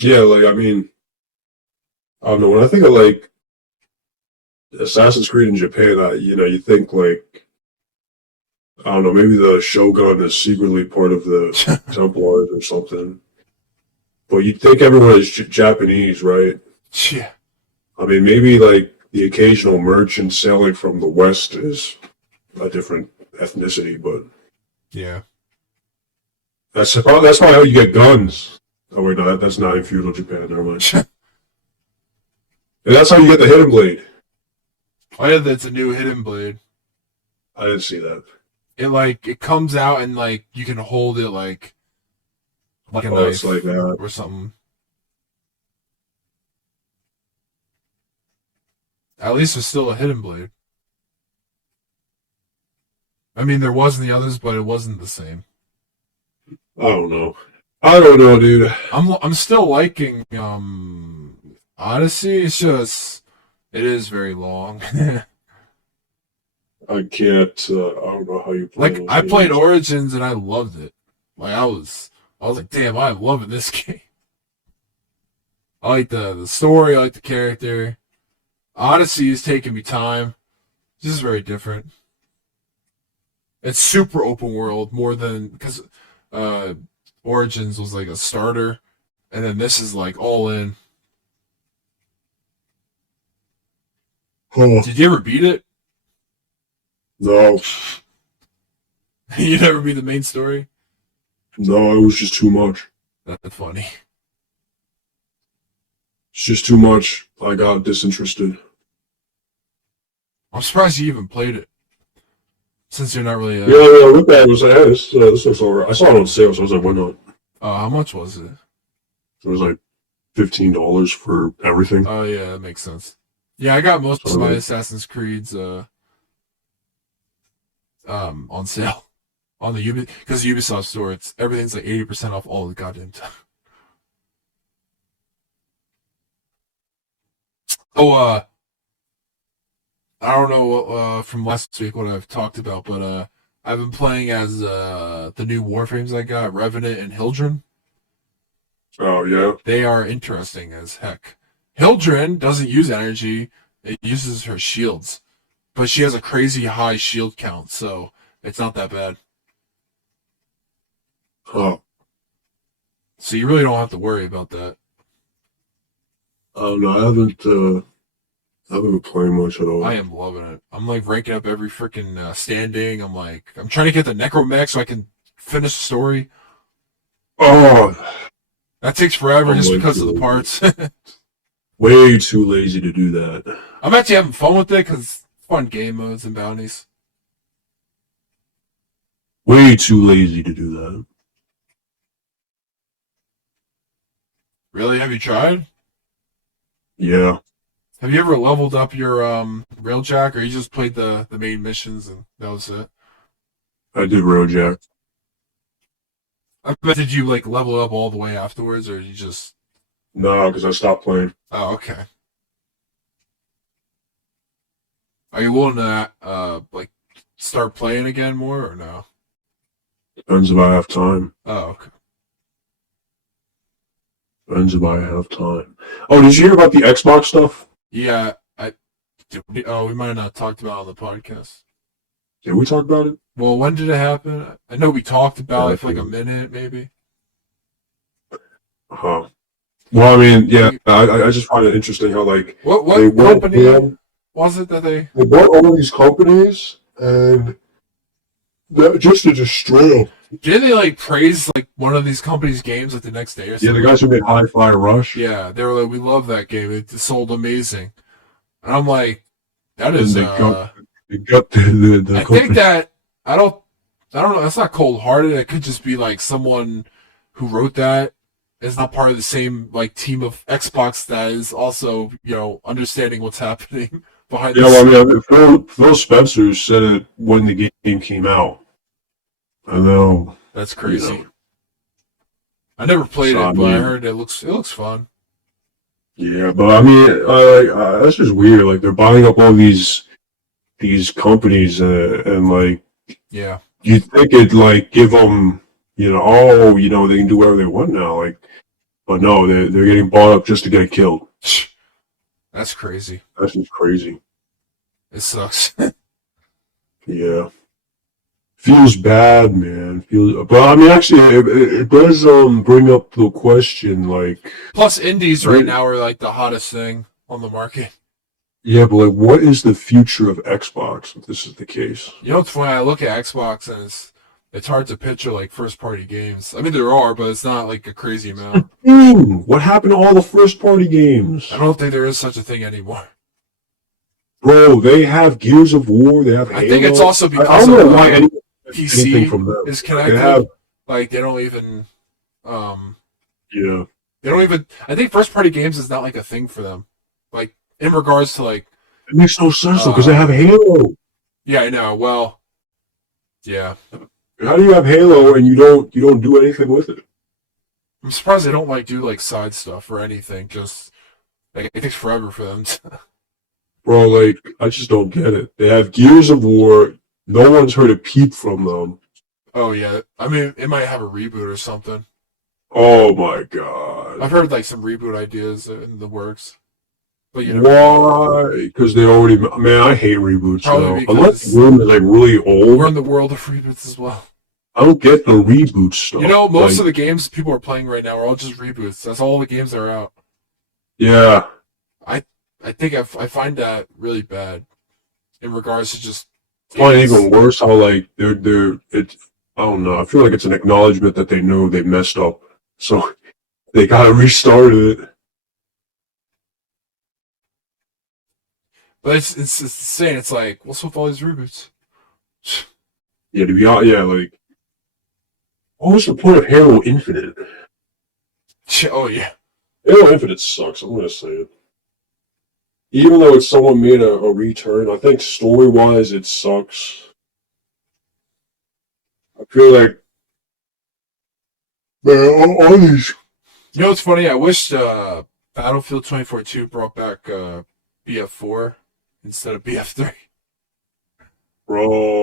yeah, like I mean, I don't know. When I think of like Assassin's Creed in Japan, you think like I don't know, maybe the Shogun is secretly part of the Templars or something. But you'd think everyone is Japanese, right? Yeah. I mean, maybe like the occasional merchant sailing from the West is a different ethnicity, but Yeah. that's probably how you get guns. Oh wait, no, that's not in feudal Japan. Never mind. And that's how you get the hidden blade. Oh yeah, that's a new hidden blade. I didn't see that. It comes out and like you can hold it like a Oh, knife it's like that. or something. At least it's still a hidden blade. I mean, there was in the others, but it wasn't the same. I don't know. I don't know, dude. I'm still liking Odyssey. It's just it is very long. I can't. I don't know how you play Like those I played games. Origins and I loved it. Like I was like, damn, I'm loving this game. I like the story, I like the character. Odyssey is taking me time. This is very different. It's super open world more than because uh, Origins was like a starter, and then this is like all in. Oh, Did you ever beat it? no, You never beat the main story? no, it was just too much. That's funny. It's just too much. I got disinterested. I'm surprised you even played it, since you're not really. Yeah, I looked at it and was like, hey, this looks alright. I saw it on sale, so I was like, why not? How much was it? It was like $15 for everything. Oh yeah, that makes sense. Yeah, I got most of my So, Assassin's Creeds on sale on the because Ubisoft store. It's everything's like 80% off all the goddamn time. Oh, I don't know from last week what I've talked about, but I've been playing as the new Warframes I got, Revenant and Hildren. oh yeah. They are interesting as heck. Hildren doesn't use energy; it uses her shields, but she has a crazy high shield count, so it's not that bad. Oh, So you really don't have to worry about that. I don't know. I haven't been playing much at all. I am loving it. I'm like ranking up every freaking standing. I'm trying to get the Necromech so I can finish the story. Oh, That takes forever I'm just way because of too the lazy. parts. Way too lazy to do that. I'm actually having fun with it because fun game modes and bounties. Way too lazy to do that. Really? Have you tried? Yeah, Have you ever leveled up your railjack, or you just played the main missions and that was it? I did Railjack. I bet did you like level up all the way afterwards, or you just? No, because I stopped playing. Oh, okay. Are you willing to like start playing again more or no? Depends if I have time. Oh, okay. Depends if I have time. Oh, did you hear about the Xbox stuff? Yeah, we might have not talked about it on the podcast. Did we talk about it? Well, when did it happen? I know we talked about Yeah, it for like a minute, maybe. huh. Well, I mean, yeah, Like, I just find it interesting how like they what went company in, was it that they? they bought all these companies and that, just to destroy them. Did they like praise like one of these companies' games like the next day or Yeah, the something? guys who made Hi-Fi Rush, Yeah, they were like, we love that game. It sold amazing. And I'm like, that and is they got the I think company. that I don't I don't know, that's not cold hearted. It could just be like someone who wrote that is not part of the same like team of Xbox that is also, understanding what's happening behind Yeah, the well, scenes. I mean, Phil Spencer said it when the game came out. I know, That's you crazy. know. I never played So I it, but I mean, heard it looks fun. yeah, but I mean, that's just weird. Like they're buying up all these companies, and like Yeah. you think it'd like give them, oh, they can do whatever they want now. Like, but no, they're getting bought up just to get killed. That's crazy. That's just crazy. It sucks. Yeah, feels bad, man. Feels, but I mean, actually, it does bring up the question, like, Plus indies right what? now are like the hottest thing on the market. Yeah, but like, what is the future of Xbox if this is the case? It's funny. I look at Xbox and it's hard to picture like first party games. I mean, there are, but it's not like a crazy amount. What happened to all the first party games? I don't think there is such a thing anymore. Bro, they have Gears of War, they have I think it's Halo. also I because don't of know why anything PC from them. is They have, connected. Like they don't even, um, yeah. they don't even. I think first party games is not like a thing for them. Like in regards to like, It makes no sense though, because they uh, have Halo. yeah, I know. Well, yeah. How do you have Halo and you don't do anything with it? I'm surprised they don't like do like side stuff or anything. Just like it takes forever for them. Bro, like, I just don't get it. They have Gears of War, no one's heard a peep from them. Oh yeah, I mean it might have a reboot or something. Oh my I've god. heard like some reboot ideas in the works, but you never know. Why? Because they already, man, I hate reboots Probably though. Unless the because game is like really we're old, in the world of reboots as well. I don't get the reboot stuff. Most Like, of the games people are playing right now are all just reboots. That's all the games that are out. yeah, I I think I find that really bad in regards to just I find it games. even worse how like it's, I don't know. I feel like it's an acknowledgement that they know they messed up, so they gotta restart it. But it's insane. It's like what's with all these reboots? Yeah, to be honest, yeah, like, what was the point of Halo Infinite? Oh yeah, Halo Infinite sucks. I'm gonna say it. Even though it's someone made a return, I think story wise it sucks. I feel like, man, all these. What's funny? I wish Battlefield 2042 brought back BF4 instead of BF3.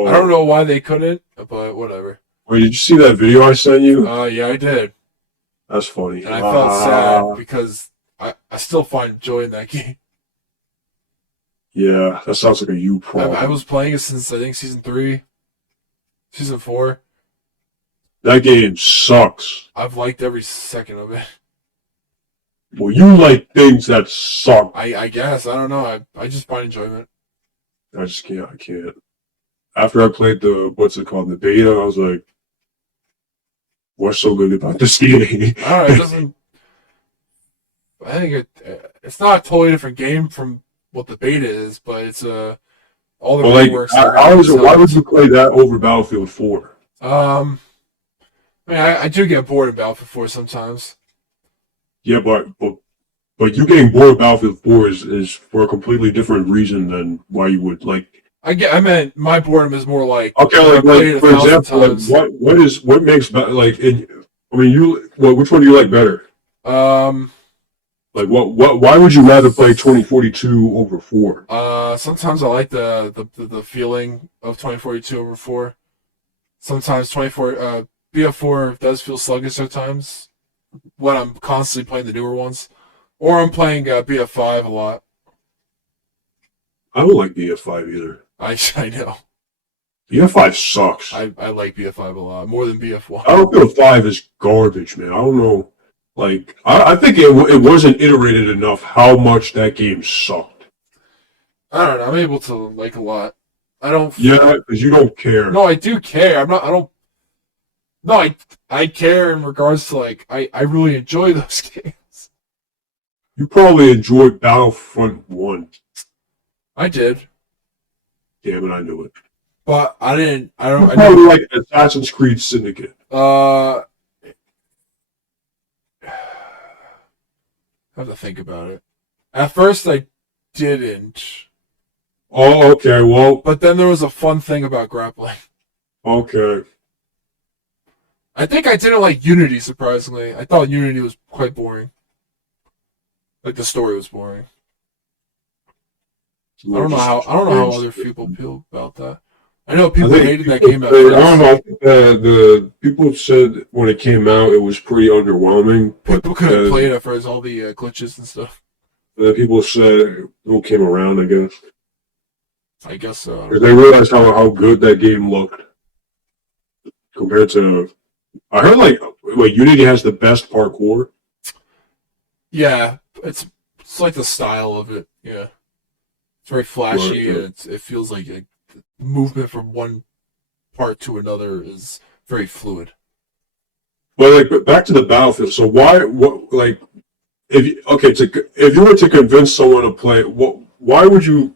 I don't Bro, know why they couldn't, but whatever. wait, did you see that video I sent you? Yeah, I did, That's funny. and I felt sad because I still find joy in that game. Yeah, that sounds like a you I problem. was playing it since I think season 3, season 4. That game sucks. I've liked every second of it. Well, you like things that suck. I guess I don't know. I just find enjoyment. I just can't. I can't. After I played the what's it called, the beta, I was like, "What's so good about this game?" I don't know. It doesn't. I think it's not a totally different game from what the beta is, but it's all the But like, reworks that I really was, why would sucks. you play that over Battlefield 4? I mean, I do get bored of Battlefield 4 sometimes. Yeah, but you getting bored of Battlefield 4 is for a completely different reason than why you would like. I meant my boredom is more like Okay, I played it like a for thousand example, like times. what makes like in, I mean which one do you like better? Um, Like why would you rather play 2042 over 4? sometimes I like the feeling of 2042 over 4. Sometimes 24 BF4 does feel sluggish sometimes when I'm constantly playing the newer ones, or I'm playing BF5 a lot. I don't like BF5 either. I know. BF5 sucks. I like BF5 a lot more than BF1. Battlefield 5 is garbage, man. I don't know. Like, I think it wasn't iterated enough how much that game sucked. I don't know. I'm able to like a lot. I don't. Yeah, because you don't care. No, I do care. I'm not. I don't. No, I care in regards to like I really enjoy those games. You probably enjoyed Battlefront 1. I did, Damn it, I knew it. but I didn't. I don't. You I probably didn't. like Assassin's Creed Syndicate. I have to think about it. At first, I didn't, Oh, okay, well, but then there was a fun thing about grappling. okay. I think I didn't like Unity. Surprisingly, I thought Unity was quite boring. Like the story was boring. I don't know how other people feel about that. I know people hated that game at I don't first. know. I think the people said when it came out, it was pretty underwhelming. People couldn't play it at first, all the glitches and stuff. The people said it came around, I guess. I guess so. Because they realized how good that game looked compared to. I heard like Unity has the best parkour. Yeah, it's like the style of it. Yeah, it's very flashy, and it feels like movement from one part to another is very fluid. But back to the Battlefield. So if you were to convince someone to play, why would you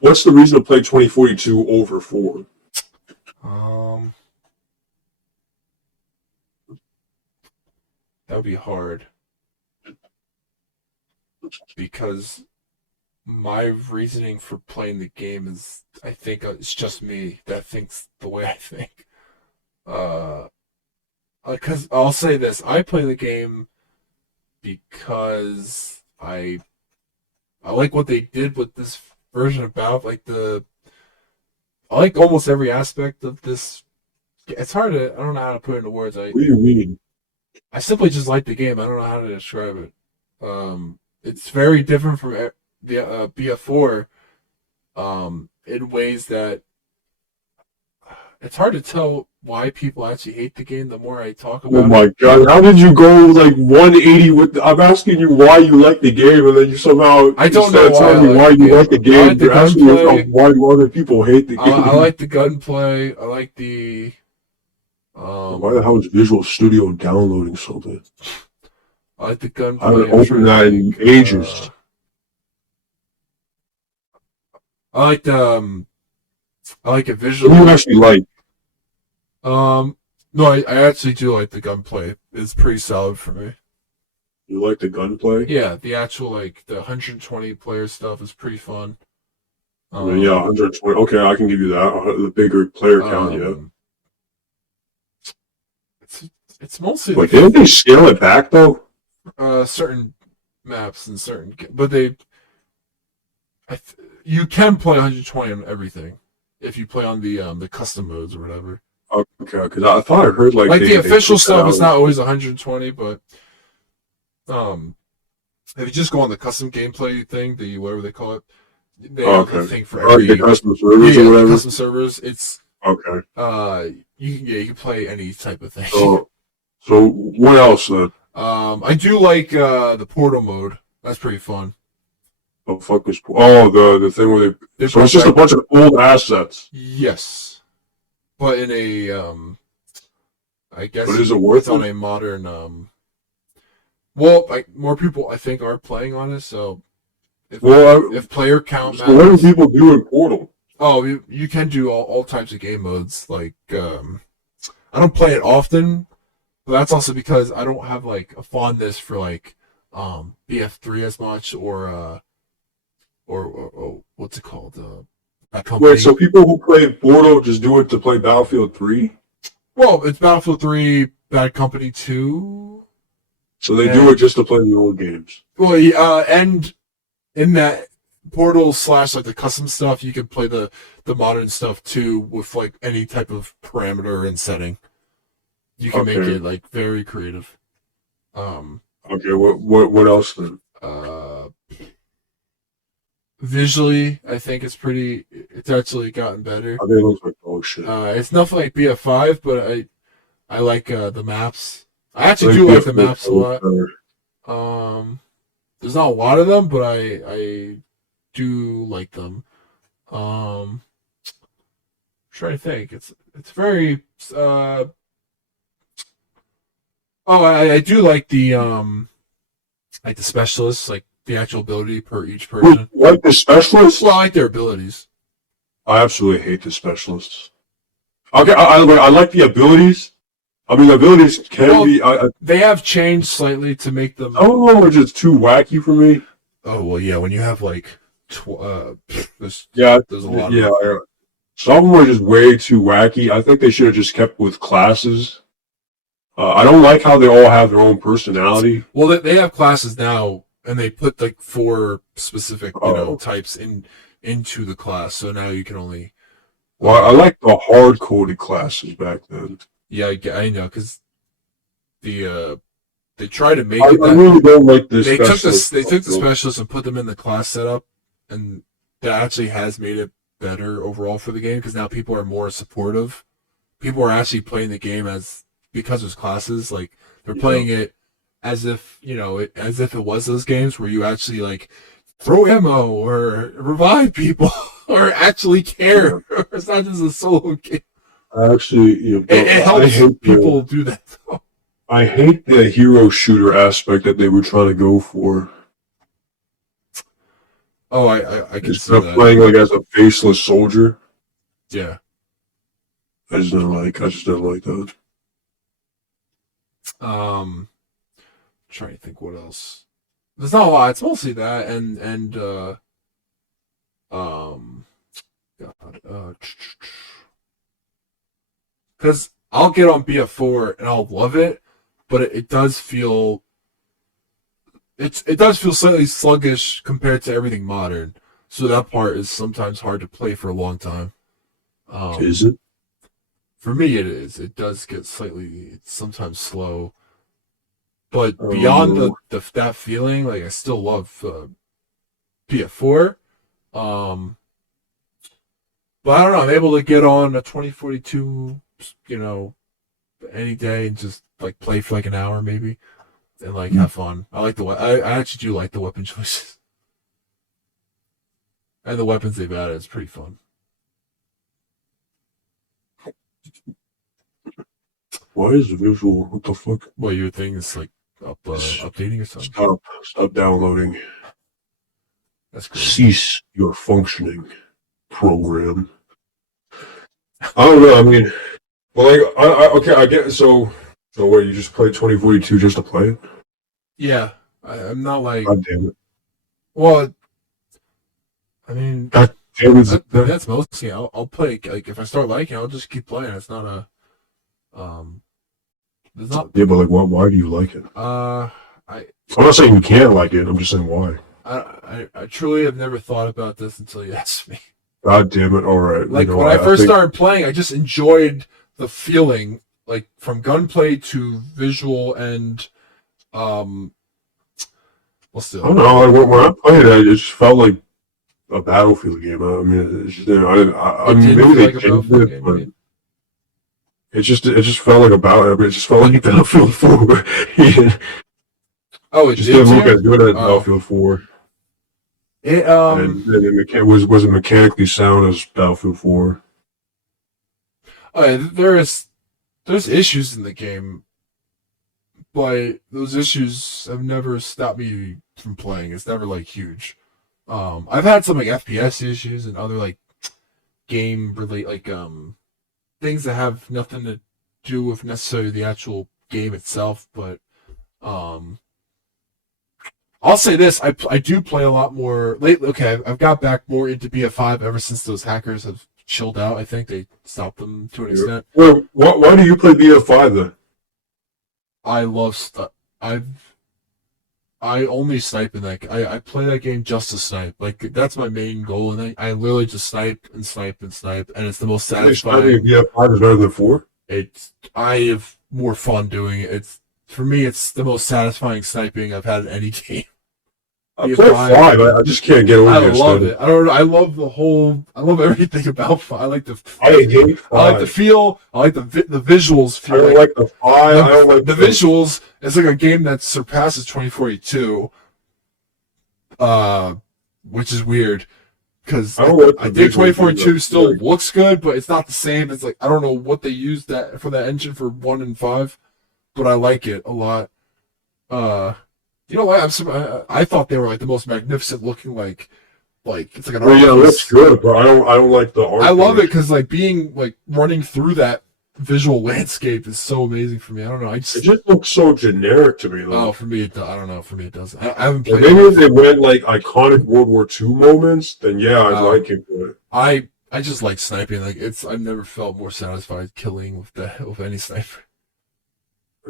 what's the reason to play 2042 over 4? That would be hard because my reasoning for playing the game is, I think it's just me that thinks the way I think. Because I'll say this, I play the game because I like what they did with this version of Battlefield. I like almost every aspect of this. It's hard to, I don't know how to put it into words. What do you mean? I simply just like the game. I don't know how to describe it. It's very different from the BF4 in ways that it's hard to tell why people actually hate the game the more I talk about it. Oh my god, how did you go like 180 with I'm asking you why you like the game and then you somehow I don't know why you like the game. Like the You're asking yourself gunplay. why do other people hate the game. I like the gunplay. I like the why the hell is Visual Studio downloading something? I like the gunplay. I haven't opened that in ages. I like it visually. What do you actually like? No, I actually do like the gunplay. It's pretty solid for me. You like the gunplay? Yeah, the actual the 120 player stuff is pretty fun. Yeah, 120. Okay, I can give you that. The bigger player count, yeah. It's mostly didn't they scale it back though? Certain maps and but you can play 120 on everything if you play on the custom modes or whatever. Okay, because I thought I heard like the official stuff is not always 120, but if you just go on the custom gameplay thing, whatever they call it, they have a thing for every the custom servers or whatever. Custom servers. It's okay. You can play any type of thing. So what else then? I do like the portal mode. That's pretty fun. Oh fuck is the thing where they so it's just a bunch of old assets. Yes, but in a I guess but is it worth on a modern well, more people I think are playing on it, so if player count matters, so what do people do in Portal? Oh, you can do all types of game modes. Like I don't play it often, but that's also because I don't have a fondness for BF3 as much or what's it called? Wait, so people who play Portal just do it to play Battlefield 3? Well, it's Battlefield 3, Bad Company 2. So they do it just to play the old games. Well, and in that Portal / like the custom stuff, you can play the modern stuff too with like any type of parameter and setting. You can make Okay. it like very creative. Um, Okay. What else then? uh, Visually, I think it's pretty. It's actually gotten better. I think it looks like dog shit. It's nothing like BF5, but I like the maps. I I actually think do like the BF4 maps a looks lot. better. There's not a lot of them, but I do like them. Um, trying to think. It's very. Oh, I do like the specialists, like the actual ability per each person. Like the specialists? Well, I like their abilities. I absolutely hate the specialists. Okay, I like the abilities. I mean, the abilities can Well, be. they have changed slightly to make them. I don't know, it's just too wacky for me. Oh well, yeah. When you have like, Yeah, there's a lot yeah. of them. Some of them are just way too wacky. I think they should have just kept with classes. I don't like how they all have their own personality. Well, they have classes now, and they put like 4 specific Oh, types into the class. So now you can only. well, I like the hard coded classes back then. Yeah, I know because they try to make I it that really don't like this. they took the specialists and put them in the class setup, and that actually has made it better overall for the game because now people are more supportive. People are actually playing the game as because there's classes, like they're playing it as if as if it was those games where you actually like throw ammo or revive people or actually care. It's not just a solo game. Actually, It helps people do that though. I hate the hero shooter aspect that they were trying to go for. Oh, I can see Instead of that. playing like as a faceless soldier, Yeah. I just didn't like that. Trying to think what else. There's not a lot. It's mostly that um God, because I'll get on BF4 and I'll love it, but it does feel it does feel slightly sluggish compared to everything modern. So that part is sometimes hard to play for a long time. Is it? For me, it is. It does get slightly. It's sometimes slow, but beyond that feeling, like I still love BF4. Um, but I don't know. I'm able to get on a 2042, any day and just like play for like an hour maybe and like have fun. I like I actually do like the weapon choices and the weapons they've added. It's pretty fun. Why is the visual? What the fuck? Well, your thing is like updating or something. Stop downloading. That's great. Cease your functioning program. I don't know. I mean, well, like, okay, I get. So wait, you just played 2042 just to play it? Yeah, I'm not like. God damn it! Well, I mean, God damn it! that's mostly. I'll play like if I start liking, I'll just keep playing. It's not a. There's not. Yeah, but like, why do you like it? I. I'm not saying you can't like it. I'm just saying why. I truly have never thought about this until you asked me. God damn it! All right. Like when I first started playing, I just enjoyed the feeling, like from gunplay to visual and what's the I don't know. Like when I played it, it just felt like a Battlefield game. I mean, it's just, I mean, maybe they changed it, but it just felt like it just felt like Battlefield 4. Oh, it just did didn't look too? as good as Battlefield 4. It And it wasn't mechanically sound as Battlefield 4. there's issues in the game, but those issues have never stopped me from playing. It's never like huge. I've had some like FPS issues and other like game relate like things that have nothing to do with necessarily the actual game itself, but I'll say this: I do play a lot more lately. Okay, I've got back more into BF5 ever since those hackers have chilled out. I think they stopped them to an extent. Well, why do you play BF5 then? I love stuff. I only snipe in that. I play that game just to snipe. Like that's my main goal, and I literally just snipe and snipe and snipe, and it's the most I think satisfying. BF5 is better than 4. I have more fun doing it. It's for me, it's the most satisfying sniping I've had in any game. I play 5. I just can't get over I the love aesthetic. it. I don't know. I love the whole. I love everything about 5. I like the. I hate 5. I like the feel. I like the visuals. I Feel don't like the 5. I don't like the visuals. It's like a game that surpasses 2042. Which is weird because I don't like I the think visuals 2042 still either. looks good, but it's not the same. It's like I don't know what they used that for that engine for 1 and 5, but I like it a lot. You know what? I thought they were like the most magnificent looking it's like an Well, yeah, art it looks piece. good, but I don't like the art. I love it because like being like running through that visual landscape is so amazing for me. I don't know. I It just just looks so generic to me, though. for me I don't know. For me it doesn't. I haven't Like, played. maybe if they went like iconic World War II moments, then yeah, I'd Oh. like it. But I just like sniping. Like I've never felt more satisfied killing with any sniper.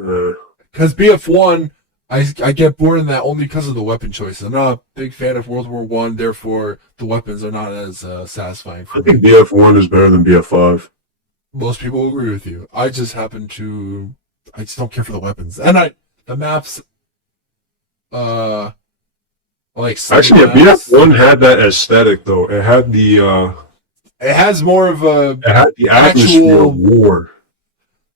uh, Because BF1, I get bored in that only because of the weapon choices. I'm not a big fan of World War One, therefore the weapons are not as satisfying for I think me. BF1 is better than BF5. Most people agree with you. I just don't care for the weapons, and the maps. Like some Actually, yeah, maps, BF1 had that aesthetic though. it has more of a It had the atmosphere actual. of war.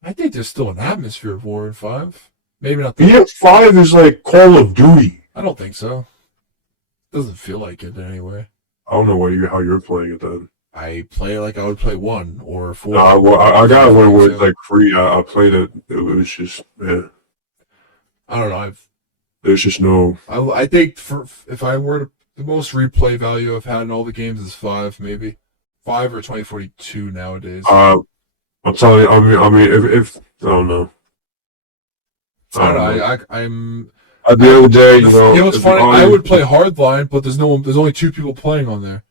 I think there's still an atmosphere of War in 5. Maybe not. BF5 is like Call of Duty. I don't think so. Doesn't feel like it anyway. I don't know how you're playing it then. I play like I would play 1 or 4. Well, I got one where it's like free. I played it. It was just, yeah. I don't know. There's just no. I think if I were to, the most replay value I've had in all the games is 5, maybe 5 or 2042 nowadays. I'm telling you. I mean, if I don't know. I don't know. I'm. At the end of the day, you know. You know what's funny? I would play Hardline, but there's only 2 people playing on there.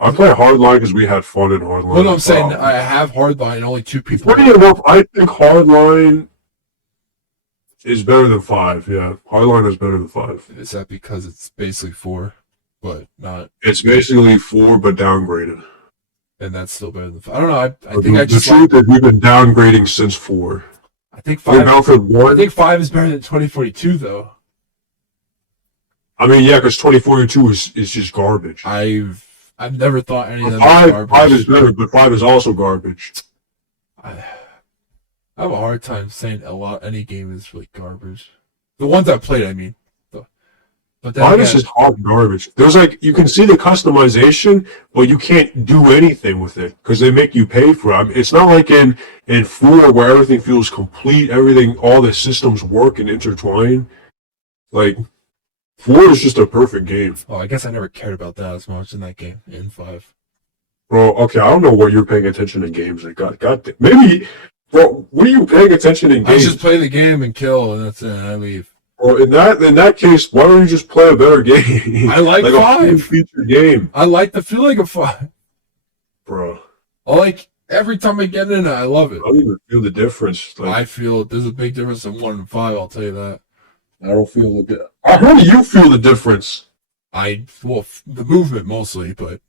I play Hardline because we had fun in Hardline. Well, no, I'm saying I have Hardline and only 2 people. Funny enough, I think Hardline is better than 5. Yeah, Hardline is better than 5. Is that because it's basically 4, but not? It's basically 4, but downgraded. And that's still better than 5. I don't know. I think The truth is we've been downgrading since 4. I think 5. Battlefield 1. I think 5 is better than 2042 though. I mean, yeah, because 2042 is just garbage. I've never thought any of them Five, was garbage. 5 is better, but 5 is also garbage. I have a hard time saying any game is really garbage. The ones I played, I mean. But then 5 is just hard garbage. There's like, you can see the customization, but you can't do anything with it because they make you pay for it. I mean, it's not like in 4 where everything feels complete, all the systems work and intertwine. Like, 4 is just a perfect game. Oh, I guess I never cared about that as much in that game in 5. Well, okay, I don't know what you're paying attention in games. Like, maybe, bro, what are you paying attention in I games? just play the game and kill, and that's it. And I leave. Well, in that case, why don't you just play a better game? I like 5. A feature game, I like the feeling of 5. bro. I like every time I get in it, I love it. I don't even feel the difference. Like, I feel there's a big difference in 1 and 5. I'll tell you that. I don't feel the. How do you feel the difference? The movement mostly, but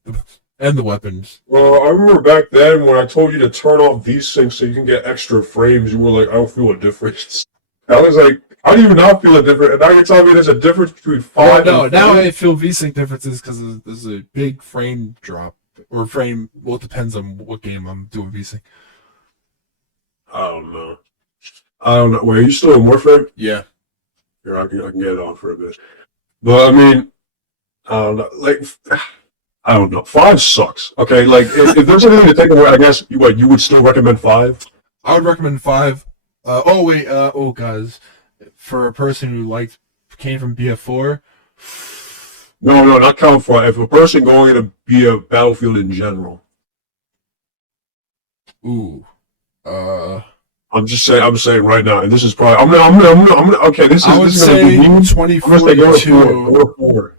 and the weapons. Well, I remember back then when I told you to turn off VSync so you can get extra frames. You were like, "I don't feel a difference." I was like, "How do you not feel a difference?" And now you're telling me there's a difference between 5. No, and now 4? I feel VSync differences because there's a big frame drop or frame. Well, it depends on what game I'm doing VSync. I don't know. Wait, are you still in Warframe? Yeah. Here, I can get it on for a bit. But I mean, I don't know. Like, I don't know. 5 sucks. Okay, like if there's anything to take away, I guess you would still recommend 5. I would recommend 5. Guys, for a person who came from BF4. No, not count 5. If a person going to be a Battlefield in general. Ooh. I'm saying right now, and this is probably. I'm gonna. Okay, this is. I would this say is gonna be 2042. Go to 4.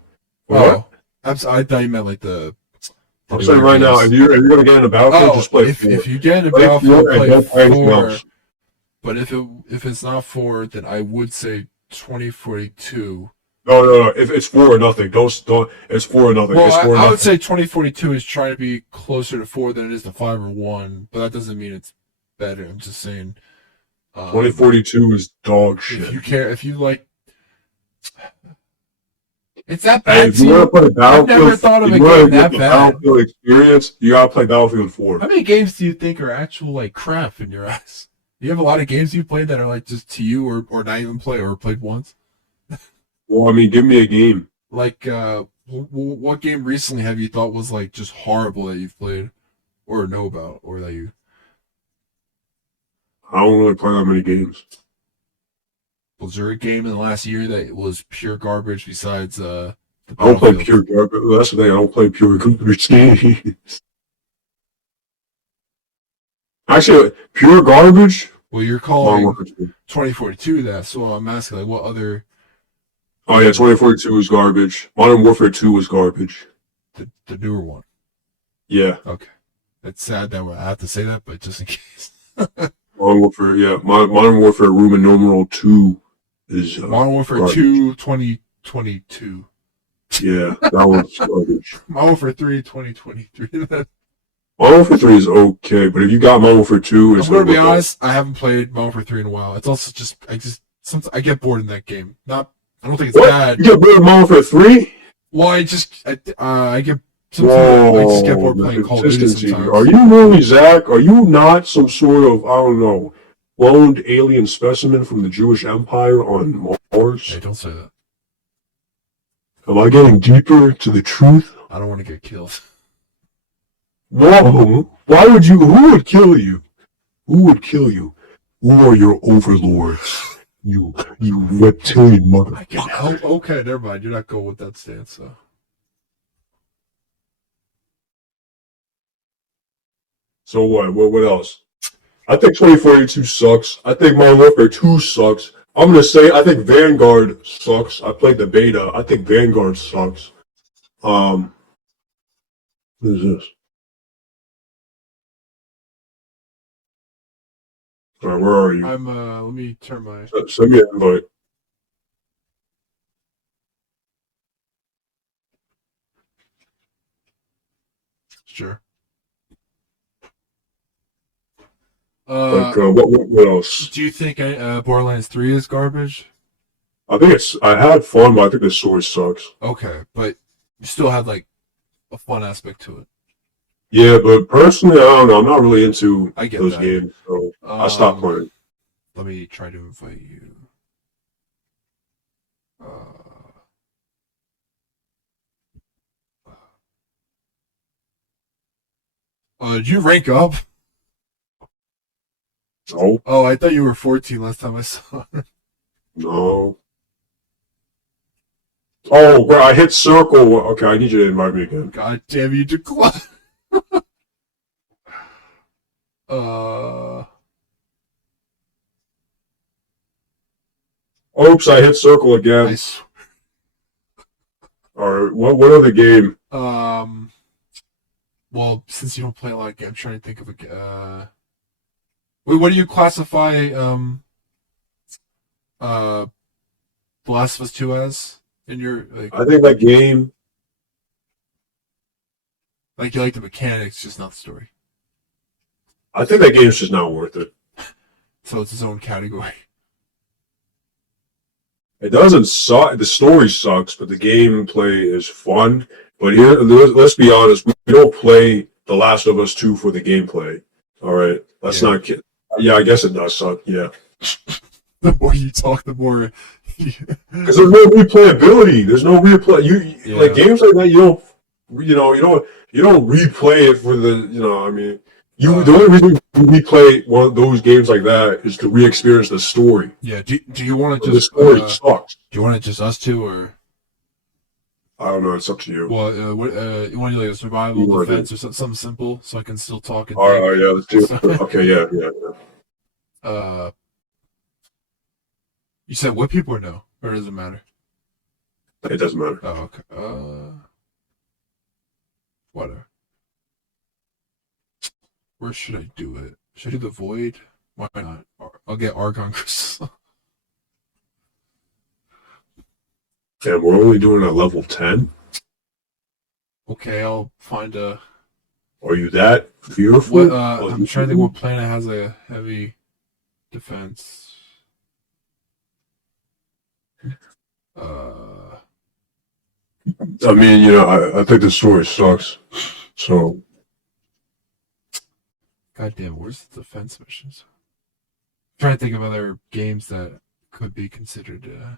Oh, I thought you meant like the. I'm saying right now, if you're gonna get into Battlefield, just play 4. If you get into Play Battlefield, 4 and play don't play anything 4. else. But if it's not 4, then I would say 2042 No. If it's 4 or nothing, don't. It's 4 or nothing. Well, It's 4 or I would nothing. say 2042 is trying to be closer to 4 than it is to 5 or 1, but that doesn't mean it's better. I'm just saying, um, 2042 is dog if shit. you care, if you like, it's that Hey, bad if to you want to you. play I've never Battlefield, thought of if a you want game to get that the bad. Battlefield experience, you gotta play Battlefield How 4. many games do you think are actual like crap in your eyes? Do you have a lot of games you played that are like just to you, or not even play, or played once? Well, I mean, give me a game. Like, what game recently have you thought was like just horrible that you've played or know about, or that you? I don't really play that many games. Was there a game in the last year that was pure garbage besides the I don't play Battlefields? pure garbage. That's the thing. I don't play pure garbage games. Actually, pure garbage. Well, you're Modern calling Warfare 2. 2042 that, so I'm asking like what other Oh yeah, 2042 was garbage. Modern Warfare 2 was garbage. the newer one? Yeah, Okay, it's sad that I have to say that, but just in case. Modern Warfare. Yeah, Modern Warfare Roman numeral 2 is Modern Warfare garbage. 2 2022. Yeah, that was garbage. Modern Warfare 3 2023. Modern Warfare 3 is okay, but if you got Modern Warfare 2, it's I'm gonna be overkill. honest. I haven't played Modern Warfare 3 in a while. It's also just sometimes I get bored in that game. Not I don't think it's What? bad. You get rid of Modern Warfare 3? Well, I get sometimes I just get Whoa, bored the playing Call of Duty consistency. Are sometimes. you really, Zach? Are you not some sort of, I don't know, cloned alien specimen from the Jewish Empire on Mars? Hey, don't say that. Am I getting deeper to the truth? I don't want to get killed. No. Why would you? Who would kill you? Who would kill you? Who are your overlords? You reptilian I can motherfucker. help. Okay, never mind. You're not going with that stance, so. So what? What else? I think 2042 sucks. I think Modern Warfare 2 sucks. I'm gonna say I think Vanguard sucks. I played the beta. I think Vanguard sucks. Um, what is this? All right, where are you? I'm let me turn my Send me an invite. sure. Like, what else? Do you think Borderlands 3 is garbage? I think it's. I had fun, but I think the story sucks. Okay, but you still have like a fun aspect to it. Yeah, but personally, I don't know. I'm not really into I get those that. games, so I stopped playing. Let me try to invite you. Uh, did you rank up? No, Oh, I thought you were 14 last time I saw it. no. Oh, bro, I hit circle. Okay, I need you to invite me again. God damn you, decline. uh, Oops, I hit circle I again. s- All right, what other game? well, since you don't play a lot of games, I'm trying to think of a. Wait, what do you classify uh, The Last of Us 2 as? In your I think that game. like you like the mechanics, just not the story. I think that game's just not worth it. So it's its own category. It doesn't suck. The story sucks, but the gameplay is fun. But here, let's be honest. We don't play The Last of Us 2 for the gameplay. All right, let's Yeah. not kid. Yeah, I guess it does suck. Yeah, The more you talk, the more. because there's no replayability. There's no replay. Yeah. Like games like that. You don't replay it for the. I mean, the only reason you replay one of those games like that is to re-experience the story. Yeah. Do you want to The just story sucks. do you want it just us two, or I don't know. It's up to you. well, you want to do like a survival You wanna defense or something simple so I can still talk and All think? right, yeah, let's do it. Okay, yeah. Uh, you said whip people or no, or does it matter? It doesn't matter. Oh, okay. Whatever. Where should I do it? Should I do the void? Why not? I'll get Argon Crystal. And we're only doing a level 10? Okay, I'll find a. Are you that What? fearful? I'm trying to think what planet has a heavy defense. Uh, I mean, I think the story sucks. So, goddamn, where's the defense missions? I'm trying to think of other games that could be considered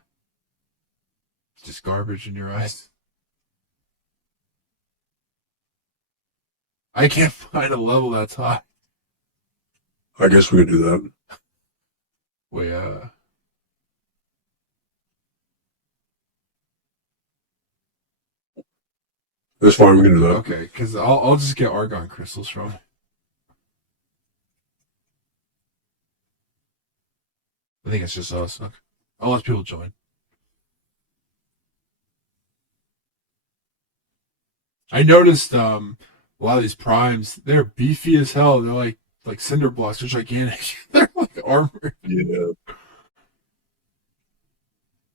just garbage in your eyes. I can't find a level that's high. I guess we could do that. Wait, That's fine, we can do that. okay, because I'll just get argon crystals from it. I think it's just us. Okay. Unless people join. I noticed a lot of these primes, they're beefy as hell. They're like cinder blocks, they're gigantic. They're like armored. Yeah.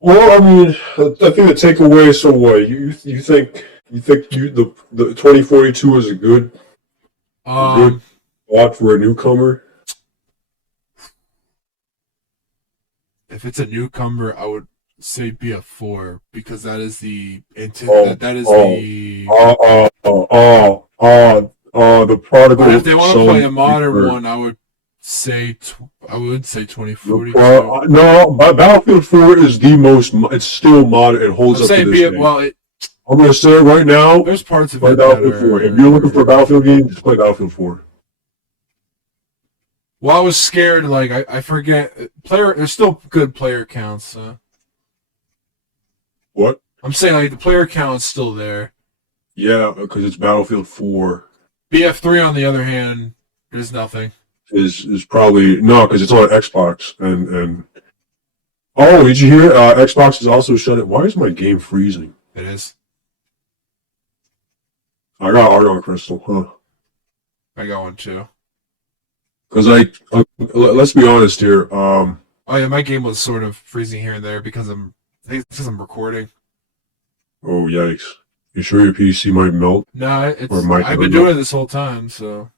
Well, I mean, I think the takeaway. So what? You think the 2042 is a good spot for a newcomer? If it's a newcomer, I would say be a 4 because that is the the prodigal. But if they want to play a modern one, I would say 2042. No, Battlefield 4 is the most. It's still modern. It holds up to this day. Well, I'm gonna say it right now. There's parts of play it Battlefield that 4. If you're looking for a Battlefield game, just play Battlefield 4. Well, I was scared. Like I forget There's still good player counts. What? I'm saying like the player count is still there. Yeah, because it's Battlefield 4. BF3 on the other hand, there's nothing. Is probably no, because it's on Xbox and oh, did you hear? Xbox is also shut it. Why is my game freezing? It is. I got Argon Crystal, huh? I got one too. Because let's be honest here. Oh yeah, my game was sort of freezing here and there because I think it's because I'm recording. Oh yikes! You sure your PC might melt? No, I've been doing it this whole time, so.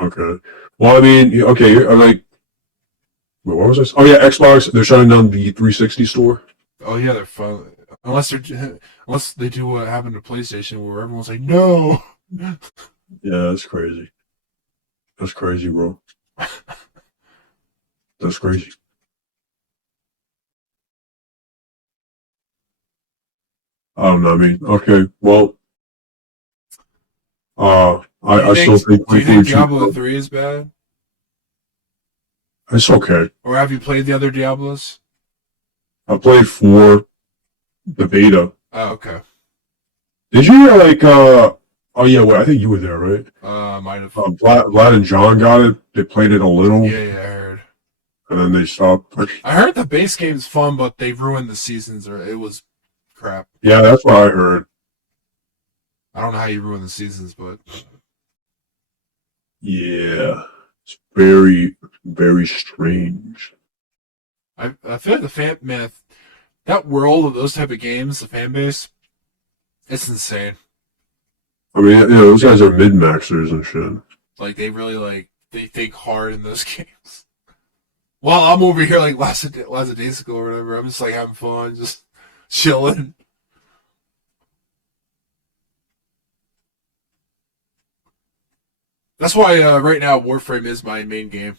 Okay. Well, I mean, okay, wait, what was this? Oh yeah, Xbox. They're shutting down the 360 store. Oh yeah, they're fun. Unless they do what happened to PlayStation, where everyone's like, no. Yeah, that's crazy. That's crazy, bro. That's crazy. I don't know. I mean, okay, well, I still think. Do you think Diablo 3 is bad? It's okay. Or have you played the other Diablos? I played 4, the beta. Oh, okay. Did you hear Oh yeah, well, I think you were there, right? Might have. Vlad and John got it. They played it a little. Yeah, I heard. And then they stopped. I heard the base game's fun, but they ruined the seasons, or it was crap. Yeah, that's what I heard. I don't know how you ruin the seasons, but yeah, it's very, very strange. I feel like that world of those type of games, the fan base, it's insane. I mean, those guys are mid-maxers and shit. Like they really they think hard in those games. While I'm over here like last days ago or whatever, I'm just like having fun, just chilling. That's why right now Warframe is my main game.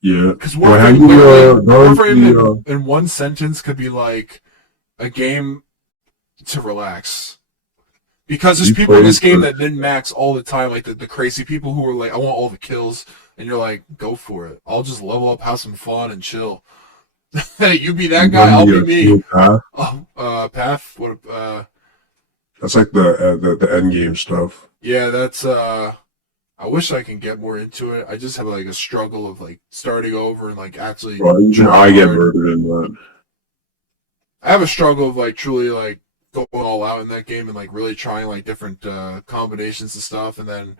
Yeah, because Warframe in one sentence could be like a game to relax. Because there's people in this game that min max all the time, like the crazy people who are like, I want all the kills, and you're like, go for it. I'll just level up, have some fun, and chill. You be that guy, I'll be me. Path? Path? What? That's like the end game stuff. Yeah, that's I wish I can get more into it. I just have like a struggle of like starting over and like actually. I get murdered in that. I have a struggle of like truly like going all out in that game and like really trying like different combinations and stuff, and then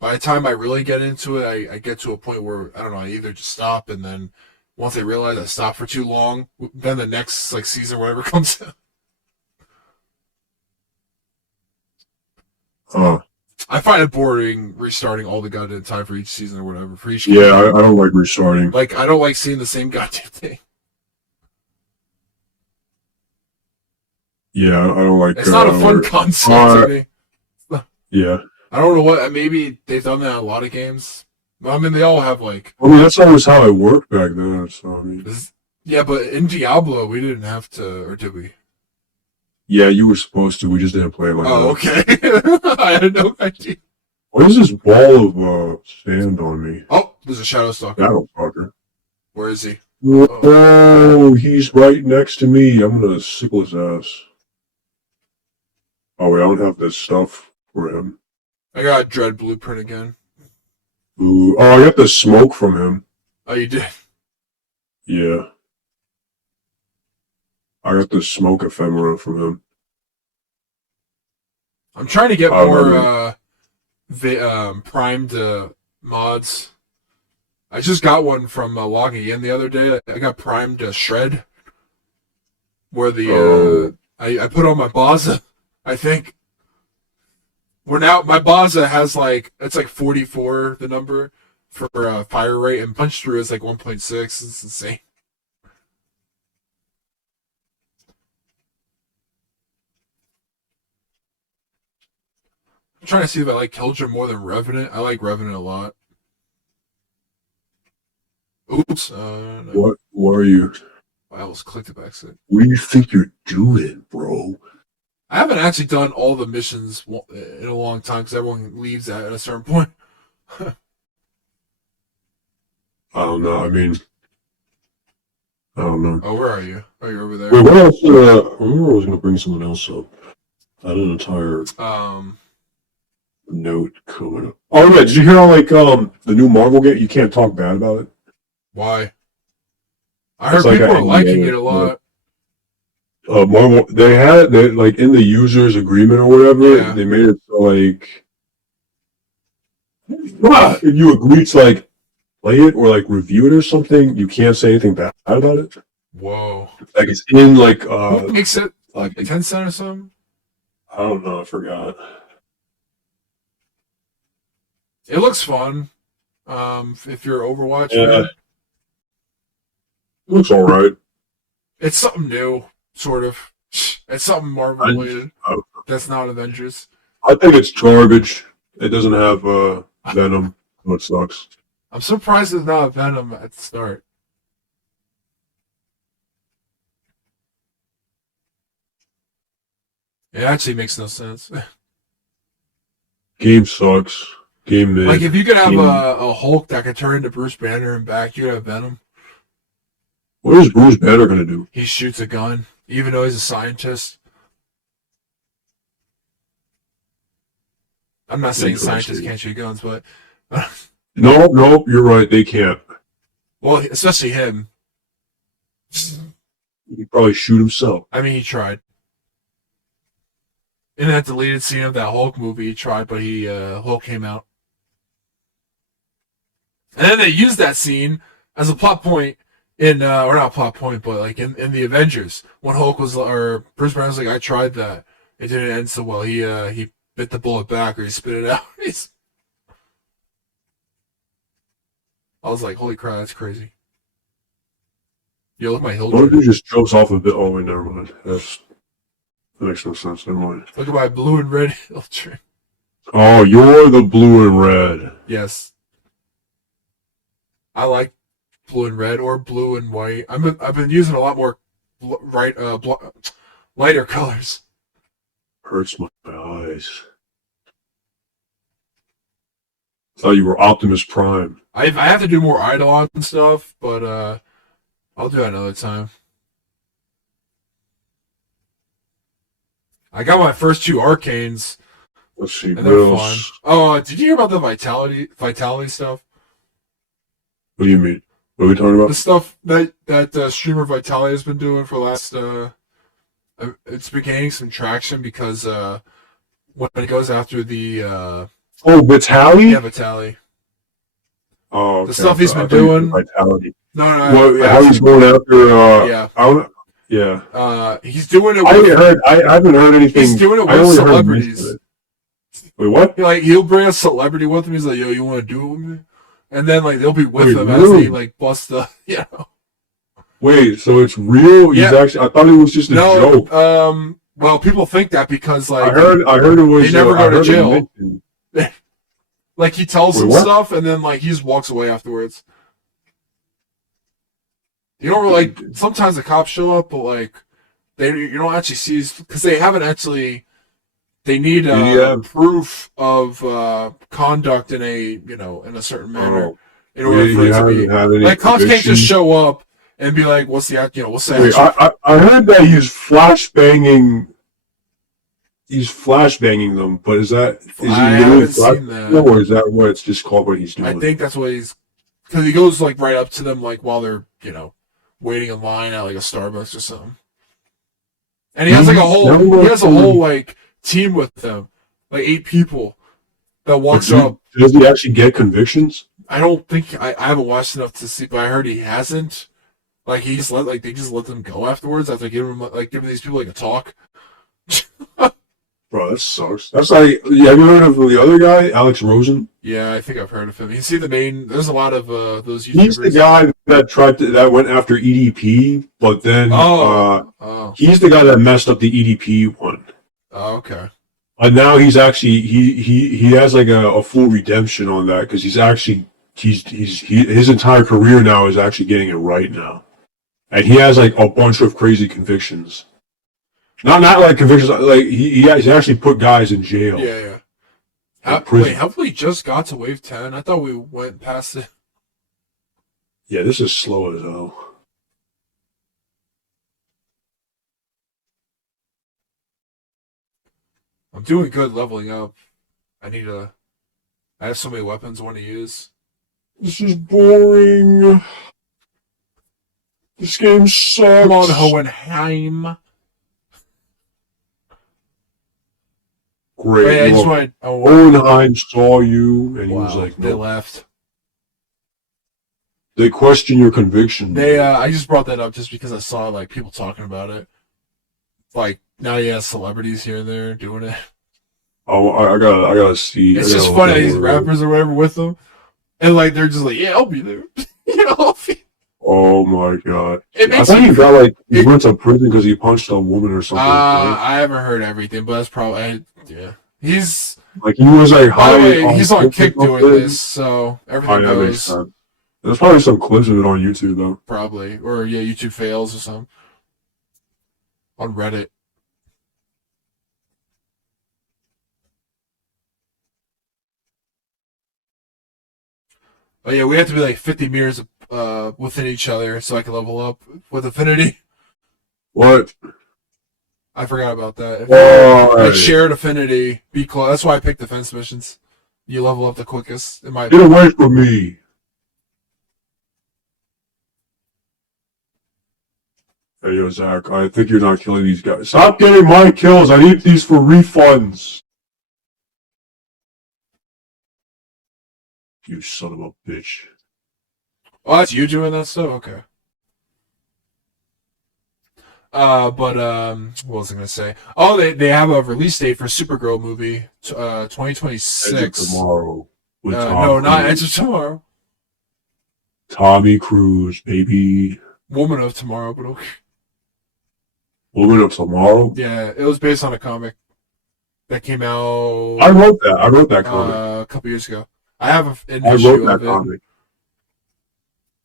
by the time I really get into it, I get to a point where I don't know, I either just stop and then once they realize I stopped for too long, then the next like season, whatever comes out. Huh. I find it boring restarting all the goddamn time for each season or whatever for each. Yeah, I don't like restarting. Like I don't like seeing the same goddamn thing. Yeah, I don't like. It's not a fun concept to me. Yeah. I don't know what. Maybe they've done that in a lot of games. I mean, they all have like. I mean, that's always how it worked back then. So I mean, Yeah, but in Diablo, we didn't have to, or did we? yeah, you were supposed to. We just didn't play it like Oh, that. okay. I had no idea. What is this ball of sand on me? Oh, there's a shadow stalker. Shadow fucker. Where is he? Oh, he's right next to me. I'm gonna sickle his ass. Oh wait, I don't have this stuff for him. I got Dread Blueprint again. Ooh. Oh, I got the smoke from him. Oh, you did? Yeah. I got the smoke ephemera from him. I'm trying to get Oh, more primed mods. I just got one from logging in the other day. I got primed Shred, where the I put on my Baza, I think. Where now my Baza has like it's like 44 the number for fire rate, and punch through is like 1.6. It's insane. I'm trying to see if I like Killjoy more than Revenant. I like Revenant a lot. Oops. No. What are you? I almost clicked it by accident. What do you think you're doing, bro? I haven't actually done all the missions in a long time because everyone leaves at a certain point. I don't know. I mean, I don't know. Oh, where are you? Oh, you're over there. Wait, what else? I remember I was gonna bring someone else up. I had an entire note coming up. Oh yeah, did you hear how like the new Marvel game? You can't talk bad about it. Why? I heard It's like people a are liking NDA, it a lot. Marvel, they like in the users agreement or whatever. Yeah. They made it so like if you agree to like play it or like review it or something, you can't say anything bad about it. Who Like it's in like makes it like Tencent or something? I don't know, I forgot. It looks fun. If you're Overwatch Yeah. fan. It looks alright. It's something new, sort of. It's something Marvel related. That's not Avengers. I think it's garbage. It doesn't have Venom. It sucks. I'm surprised there's not a Venom at the start. It actually makes no sense. Game sucks. Game mid. Like, if you could have a Hulk that could turn into Bruce Banner and back, you could have Venom. What is Bruce Banner gonna do? He shoots a gun, even though he's a scientist. I'm not saying scientists can't shoot guns, but... No, you're right. They can't. well, especially him. He probably shoot himself. I mean, he tried. In that deleted scene of that Hulk movie, he tried, but Hulk came out. And then they used that scene as a plot point in, or not a plot point, but like in the Avengers, when Hulk was, or Bruce Banner was like, I tried that. It didn't end so well. He bit the bullet back, or he spit it out. I was like, holy crap, that's crazy. Yo, look at my hill. What if he just jumps off a bit? Oh, wait, never mind. That makes no sense. Never mind. Look at my blue and red hill tree. Oh, you're the blue and red. Yes. I like blue and red or blue and white. I've been using a lot more lighter colors. Hurts my eyes. Thought you were Optimus Prime. I have to do more Eidolon and stuff, but I'll do that another time. I got my first 2 arcanes, Let's see. and What they're else? fun. Oh, did you hear about the vitality stuff? What do you mean? What are we talking The about? stuff that streamer Vitality has been doing for the last it's been gaining some traction because when it goes after the Oh, Vitaly? yeah, Vitaly. Oh, okay. The stuff he's been I thought you said doing. Vitality. No, How he's going after? yeah. I don't. Yeah. He's doing it. I haven't heard anything. He's doing it I with only celebrities. heard Wait, what? He'll bring a celebrity with him. He's like, "Yo, you want to do it with me?" And then like they'll be with him as really? they like bust the. Wait, so it's real? He's Yeah. actually. I thought it was just a joke. Well, people think that because like I heard it was. they never go to jail. Mentioned. Like he tells them what? stuff, and then like he just walks away afterwards. You don't really, like sometimes the cops show up, but like you don't actually see because they haven't actually. They need proof of conduct in a certain manner in order for it to be like cops can't just show up and be like, what's the what's the Wait, I heard that he's flashbanging. He's flashbanging them, but is he really flashbanging them, or is that what it's just called what he's doing? I think that's what he's because he goes like right up to them like while they're waiting in line at like a Starbucks or something, and he has like a whole like team with them, like 8 people that walks up. Does he actually get convictions? I don't think I haven't watched enough to see, but I heard he hasn't. Like they just let them go afterwards after giving these people like a talk. Bro, that sucks. That's like, have you heard of the other guy, Alex Rosen? Yeah, I think I've heard of him. You see there's a lot of those YouTubers. He's the guy that went after EDP, but then he's the guy that messed up the EDP one. Oh, okay. And now he's actually he has like a full redemption on that because his entire career now is actually getting it right now, and he has like a bunch of crazy convictions. Not like convictions, like he's actually put guys in jail. Yeah. Have we just got to wave 10? I thought we went past it. Yeah, this is slow as hell. I'm doing good leveling up. I have so many weapons I want to use. This is boring. This game sucks. Come on, Hohenheim. Great. Wait, I just went. Hohenheim saw you, and he was like, no. They left. They question your conviction. I just brought that up just because I saw like people talking about it. Like now he has celebrities here and there doing it. Oh, I gotta see. It's just funny these rappers or whatever with them, and like they're just like, yeah, I'll be there. Oh my god! I thought he got he went to prison because he punched a woman or something. Right? I haven't heard everything, but that's probably yeah. He's like he was like high. By the way, he's on Kick doing this, so everything goes. Makes sense. There's probably some clips of it on YouTube though. Probably, or yeah, YouTube fails or something on Reddit. Oh yeah, we have to be like 50 meters within each other so I can level up with affinity. What? I forgot about that. Like shared affinity, be close. That's why I picked defense missions. You level up the quickest. Get away from me! Hey yo, Zach, I think you're not killing these guys. Stop getting my kills! I need these for refunds! You son of a bitch. Oh, that's you doing that stuff? Okay. But what was I gonna say? Oh, they have a release date for Supergirl movie, 2026. Edge of Tomorrow. No, not Edge of Tomorrow. Tommy Cruise, baby. Woman of Tomorrow, but okay. Woman of Tomorrow? Yeah, it was based on a comic that came out. I wrote that comic a couple years ago. I have an I issue wrote that of it. comic.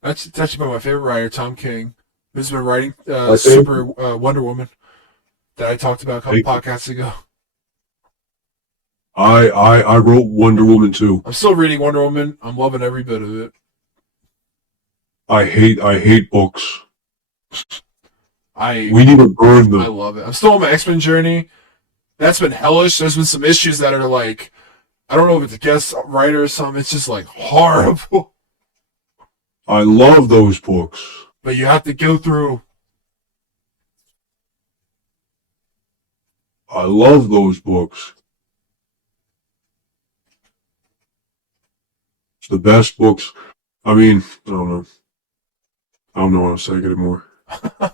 That's actually by my favorite writer, Tom King, who's been writing Super Wonder Woman that I talked about a couple podcasts ago. I wrote Wonder Woman too. I'm still reading Wonder Woman. I'm loving every bit of it. I hate books. We need to burn them. I love it. I'm still on my X-Men journey. That's been hellish. There's been some issues that are like, I don't know if it's a guest writer or something. It's just like horrible. I love those books. But you have to go through. I love those books. It's the best books. I mean, I don't know. I don't know what I'm saying anymore. I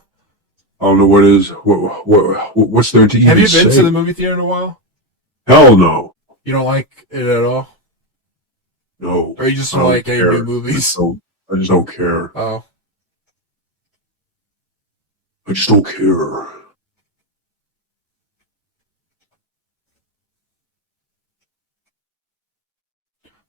don't know what's there to Have even you been say. to the movie theater in a while? Hell no. You don't like it at all? No. Or you just I don't don't like any care. new movies? I just don't care. Oh. I just don't care.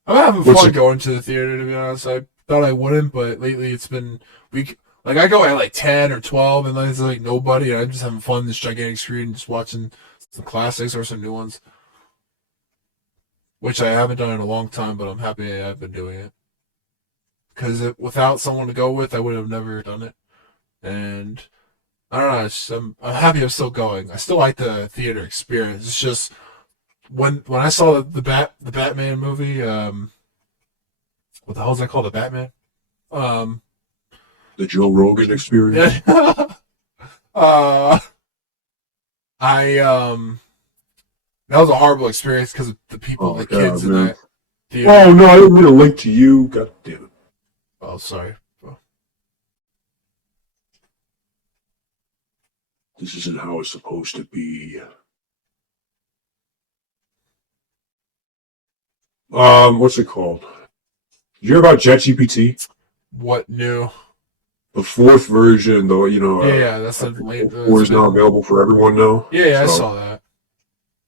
I'm having What's fun it? going to the theater, to be honest. I thought I wouldn't, but lately it's been like I go at like 10 or 12, and then there's like nobody, and I'm just having fun on this gigantic screen, just watching some classics or some new ones, which I haven't done in a long time, but I'm happy I've been doing it. Because without someone to go with, I would have never done it. And I don't know, I'm happy I'm still going. I still like the theater experience. It's just when I saw the Batman movie, what the hell is that called? The Batman? Um, The Joe Rogan experience? yeah. uh, I that was a horrible experience because of the people, Oh, the God, kids in man. that theater. Oh, no, I didn't mean to link to you. God damn it. Oh, sorry. This isn't how it's supposed to be. What's it called? Did you hear about ChatGPT? What new? The fourth version, though, Yeah, that's a late. four is now available for everyone now. Yeah, I So saw that.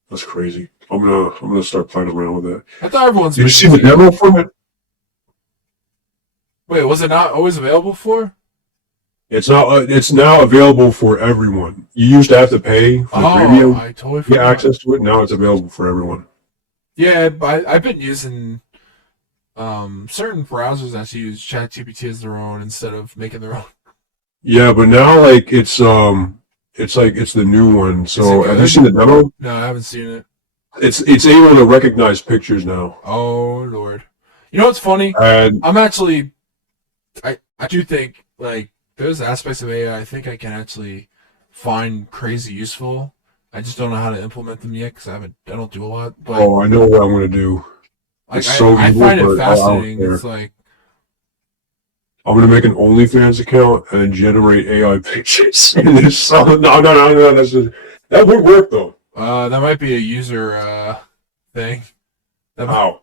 that's crazy. I'm gonna start playing around with that. I thought everyone's. Did you been see the using it. demo from it? Wait, was it not always available for? It's now available for everyone. You used to have to pay for the Oh, premium I totally to get forgot. access to it. Now it's available for everyone. Yeah, I've been using certain browsers actually use ChatGPT as their own instead of making their own. Yeah, but now like it's the new one. So have you good? seen the demo? No, I haven't seen it. It's able to recognize pictures now. Oh Lord, you know what's funny? And I'm actually, I do think like there's aspects of AI I think I can actually find crazy useful. I just don't know how to implement them yet because I don't do a lot. But oh, I know what I'm gonna do. like It's so I evil, find it but I don't fascinating. care. It's like I'm gonna make an OnlyFans account and generate AI pictures. And there's some, no. That would work though. that might be a user thing. How?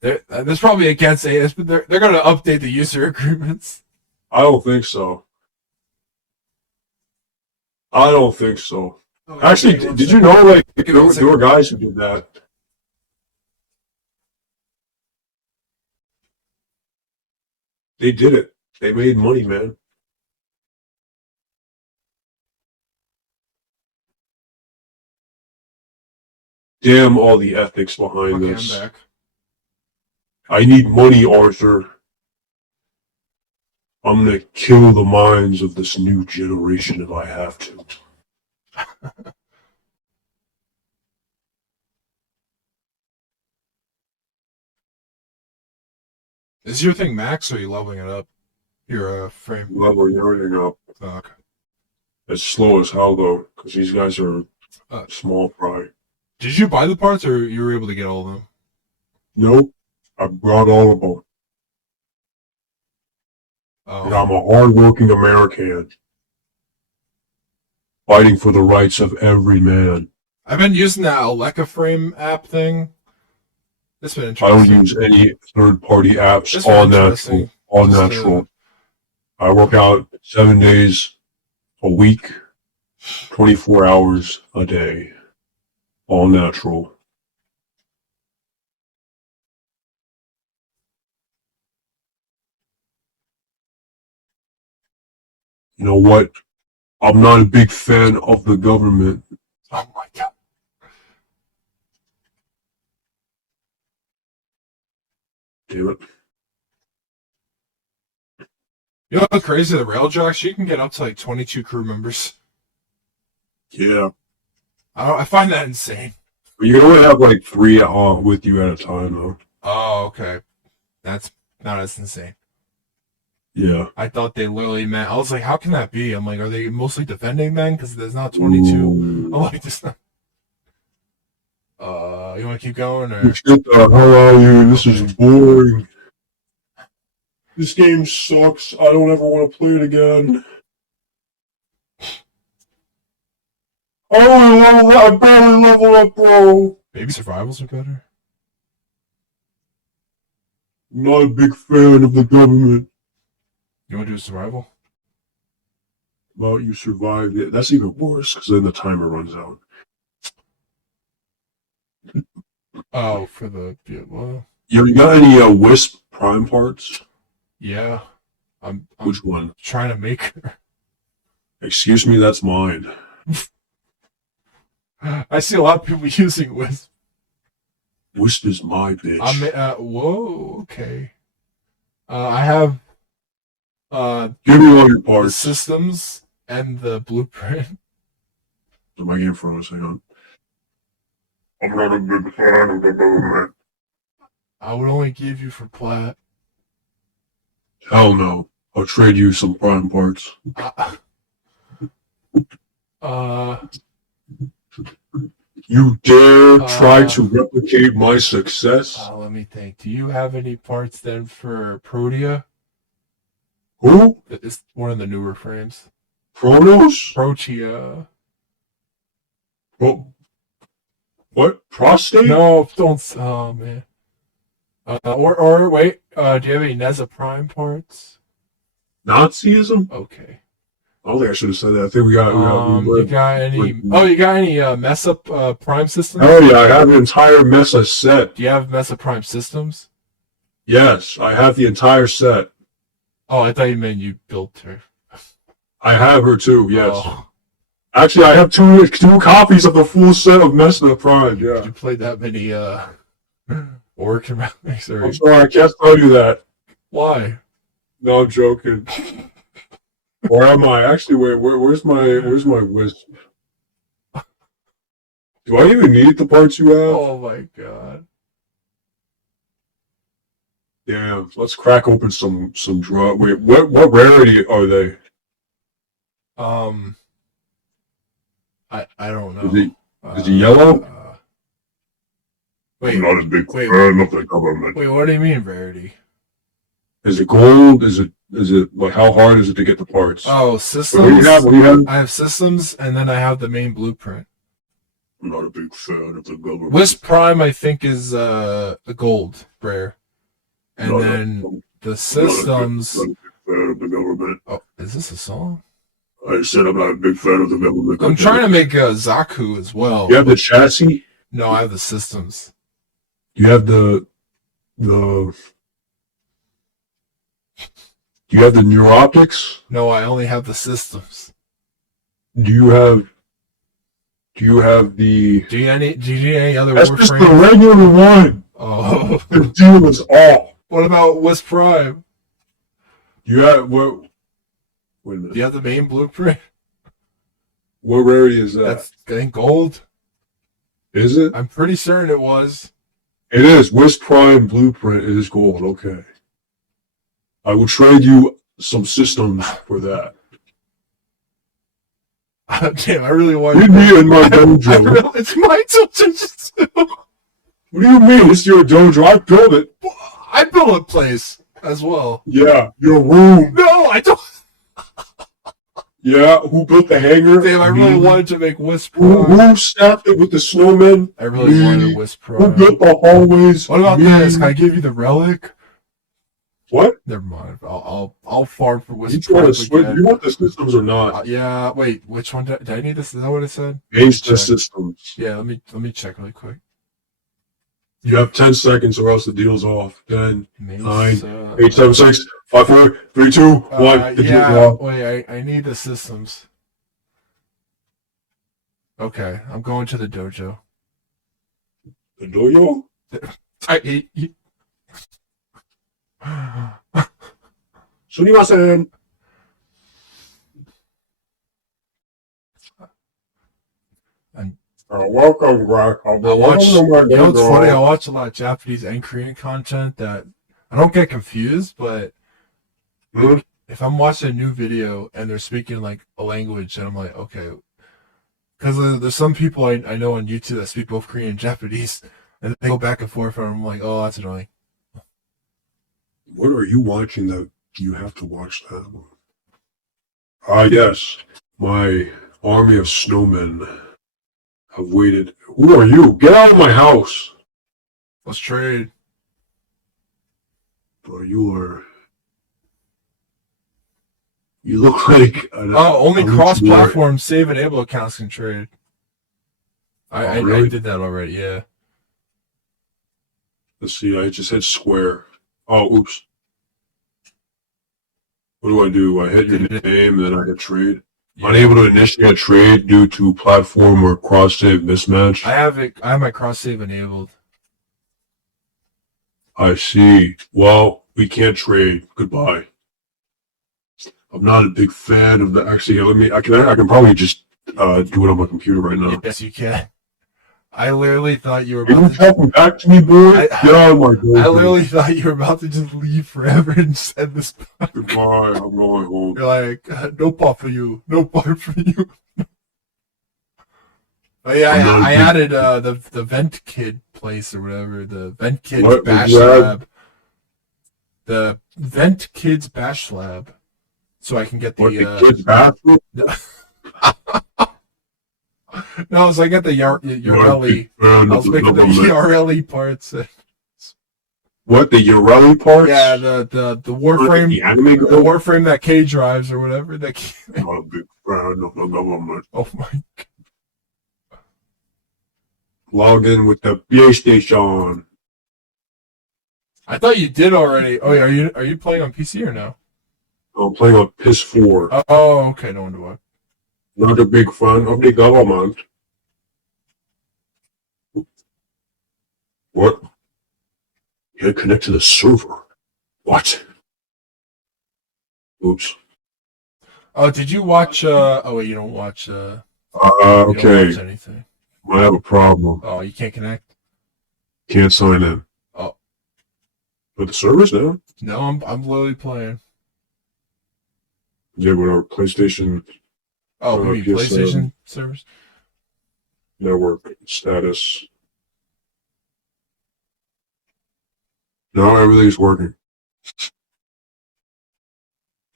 There's probably against AI, but they're gonna update the user agreements. I don't think so. I don't think so. Oh, Actually, give me one did you second. know like Give me one there were second. guys who did that? They did it. They made money, man. Damn all the ethics behind Okay, I'm this. back. I need money, Arthur. I'm gonna kill the minds of this new generation if I have to. Is your thing max or are you leveling it up? Your frame. Leveling everything up. Oh, okay. It's slow as hell though, because these guys are Uh, small fry. did you buy the parts or you were able to get all of them? Nope. I brought all of them. And Oh, I'm a hardworking American, fighting for the rights of every man. I've been using that Aleka frame app thing. It's been I don't interesting. use any third-party apps. It's been All interesting. natural. All Just, natural. I work out 7 days a week, 24 hours a day. All natural. You know what? I'm not a big fan of the government. oh my god. Damn it. You know how crazy the rail jacks? You can get up to like 22 crew members. Yeah. I find that insane. But you can only have like 3 with you at a time, though. Oh, okay. That's not as insane. Yeah. I thought they literally meant. I was like, how can that be? I'm like, are they mostly defending then? Because there's not 22. Ooh. I'm like, this not. You want to keep going or? Get the hell out of here. This is boring. This game sucks. I don't ever want to play it again. Oh, I barely leveled up, bro. Maybe survivals are better. I'm not a big fan of the government. You want to do a survival? Well, you survived it. That's even worse, because then the timer runs out. Oh, for the well, You got any Wisp Prime parts? yeah. I'm Which one? trying to make her. Excuse me, that's mine. I see a lot of people using Wisp. Wisp is my bitch. Whoa, okay. I have Give me all your the parts. systems and the blueprint. So my game froze. Hang on. I'm not a big fan of the government. I would only give you for plat. Hell no. I'll trade you some Prime parts. You dare try to replicate my success? Let me think. Do you have any parts then for Protea? Who? It's one of the newer frames. Chronos? Protea. Oh. What? Prostate? No, don't. Oh man. Or wait. Do you have any Neza Prime parts? Nazism? Okay. I don't think I should have said that. I think we got. You got any? Oh, you got any Mesa Prime systems? Oh yeah, I have an entire Mesa set. Do you have Mesa Prime systems? Yes, I have the entire set. Oh, I thought you meant you built her. I have her too. Yes. Oh. Actually, I have two copies of the full set of Mesa Prime. Yeah. Did you play that many Orc and Relics? I'm sorry, I can't tell you that. Why? No, I'm joking. Or am I? Actually, where's my Wisp? Do I even need the parts you have? Oh my god. Damn, let's crack open some drug. Wait, what rarity are they? I don't know. Is he yellow? Wait, I'm not a big fan of the government. Wait, what do you mean rarity? Is it gold? Is it like how hard is it to get the parts? Oh, systems. What do you have? I have systems, and then I have the main blueprint. I'm not a big fan of the government. Wisp Prime, I think, is the gold rare, and then the systems. I'm not a big fan of the government. Oh, is this a song? I said I'm not a big fan of the government. I'm trying to make Zaku as well. You have the chassis? No, I have the systems. You have the Do you have the neuroptics? No, I only have the systems. Do you have the? Do you need any other That's Warframes? just the regular one. Oh, The deal is off. what about Wisp Prime? You have what? Wait a minute. Do you have the main blueprint? What rarity is that? That's I think gold. Is it? I'm pretty certain it was. It is. Wisp Prime Blueprint is gold. Okay. I will trade you some systems for that. Damn, I really want. Meet me in my dojo. It's my dojo. What do you mean? It's your dojo. I built it. I built a place as well. Yeah, your room. No, I don't. Yeah, who built the hangar? Damn, I really wanted to make Wisp Who Prime. staffed it with the snowmen? I really Me. wanted Wisp Who Prime. built the hallways? What about Me. this? Can I give you the relic? What? Never mind. I'll farm for Wisp You Prime want to switch? again. You want the systems or not? Yeah. Wait. Which one did I need? This? Is that what it said? Base the Check. systems. Yeah. Let me check really quick. You have 10 seconds or else the deal's off. 10, Mesa. 9, 8, 7, 6, 5, 4, 3, 2, 1. The deal's Yeah. off. Wait. I need the systems. Okay. I'm going to the dojo. The dojo? Sunimasen. Welcome, Rock. You know what's funny? I watch a lot of Japanese and Korean content that I don't get confused, but if I'm watching a new video and they're speaking like a language and I'm like, okay, because there's some people I know on YouTube that speak both Korean and Japanese and they go back and forth and I'm like, oh, that's annoying. What are you watching that you have to watch that one? Ah, yes. My army of snowmen have waited. Who are you? Get out of my house! Let's trade. Bro, you are. You look like an. Oh, only a cross-platform save enable accounts can trade. I really? did that already. Yeah. Let's see. I just hit square. Oh, oops. What do? I hit the name and then I hit trade. Yeah. Unable to initiate a trade due to platform or cross save mismatch. I have my cross save enabled. I see. Well, we can't trade. Goodbye. I'm not a big fan of the. Actually, let me. I can probably just do it on my computer right now. Yes, you can. I literally thought you were Are you about to. talking back to me, boy? Get out of my door. I literally thought you were about to just leave forever and just end this. Goodbye. I'm going home. You're like, no part for you. No part for you. Oh yeah, I added the Vent Kid place or whatever. The Vent Kids What? Bash What'd you add? Lab. The Vent Kids Bash Lab. So I can get the. What, the kids' bathroom? No, so I get the Yareli. I was making the Yareli parts. What, the Yareli parts? Yeah, the Warframe. The anime The Warframe that K drives or whatever. That I'm not a big fan of the government. Oh my. Log in with the PlayStation. I thought you did already. Oh, yeah, are you playing on PC or no? I'm playing on PS4. Oh, okay. No wonder why. Not a big fan of the government. What? You gotta connect to the server. What? Oops. Oh, did you watch? Oh wait, you don't watch. You Okay. don't watch anything. I have a problem. Oh, you can't connect. Can't sign in. Oh, But the server's down. no, I'm literally playing. Yeah, with our PlayStation Oh, who you PS7 PlayStation servers? network status. No, everything's working.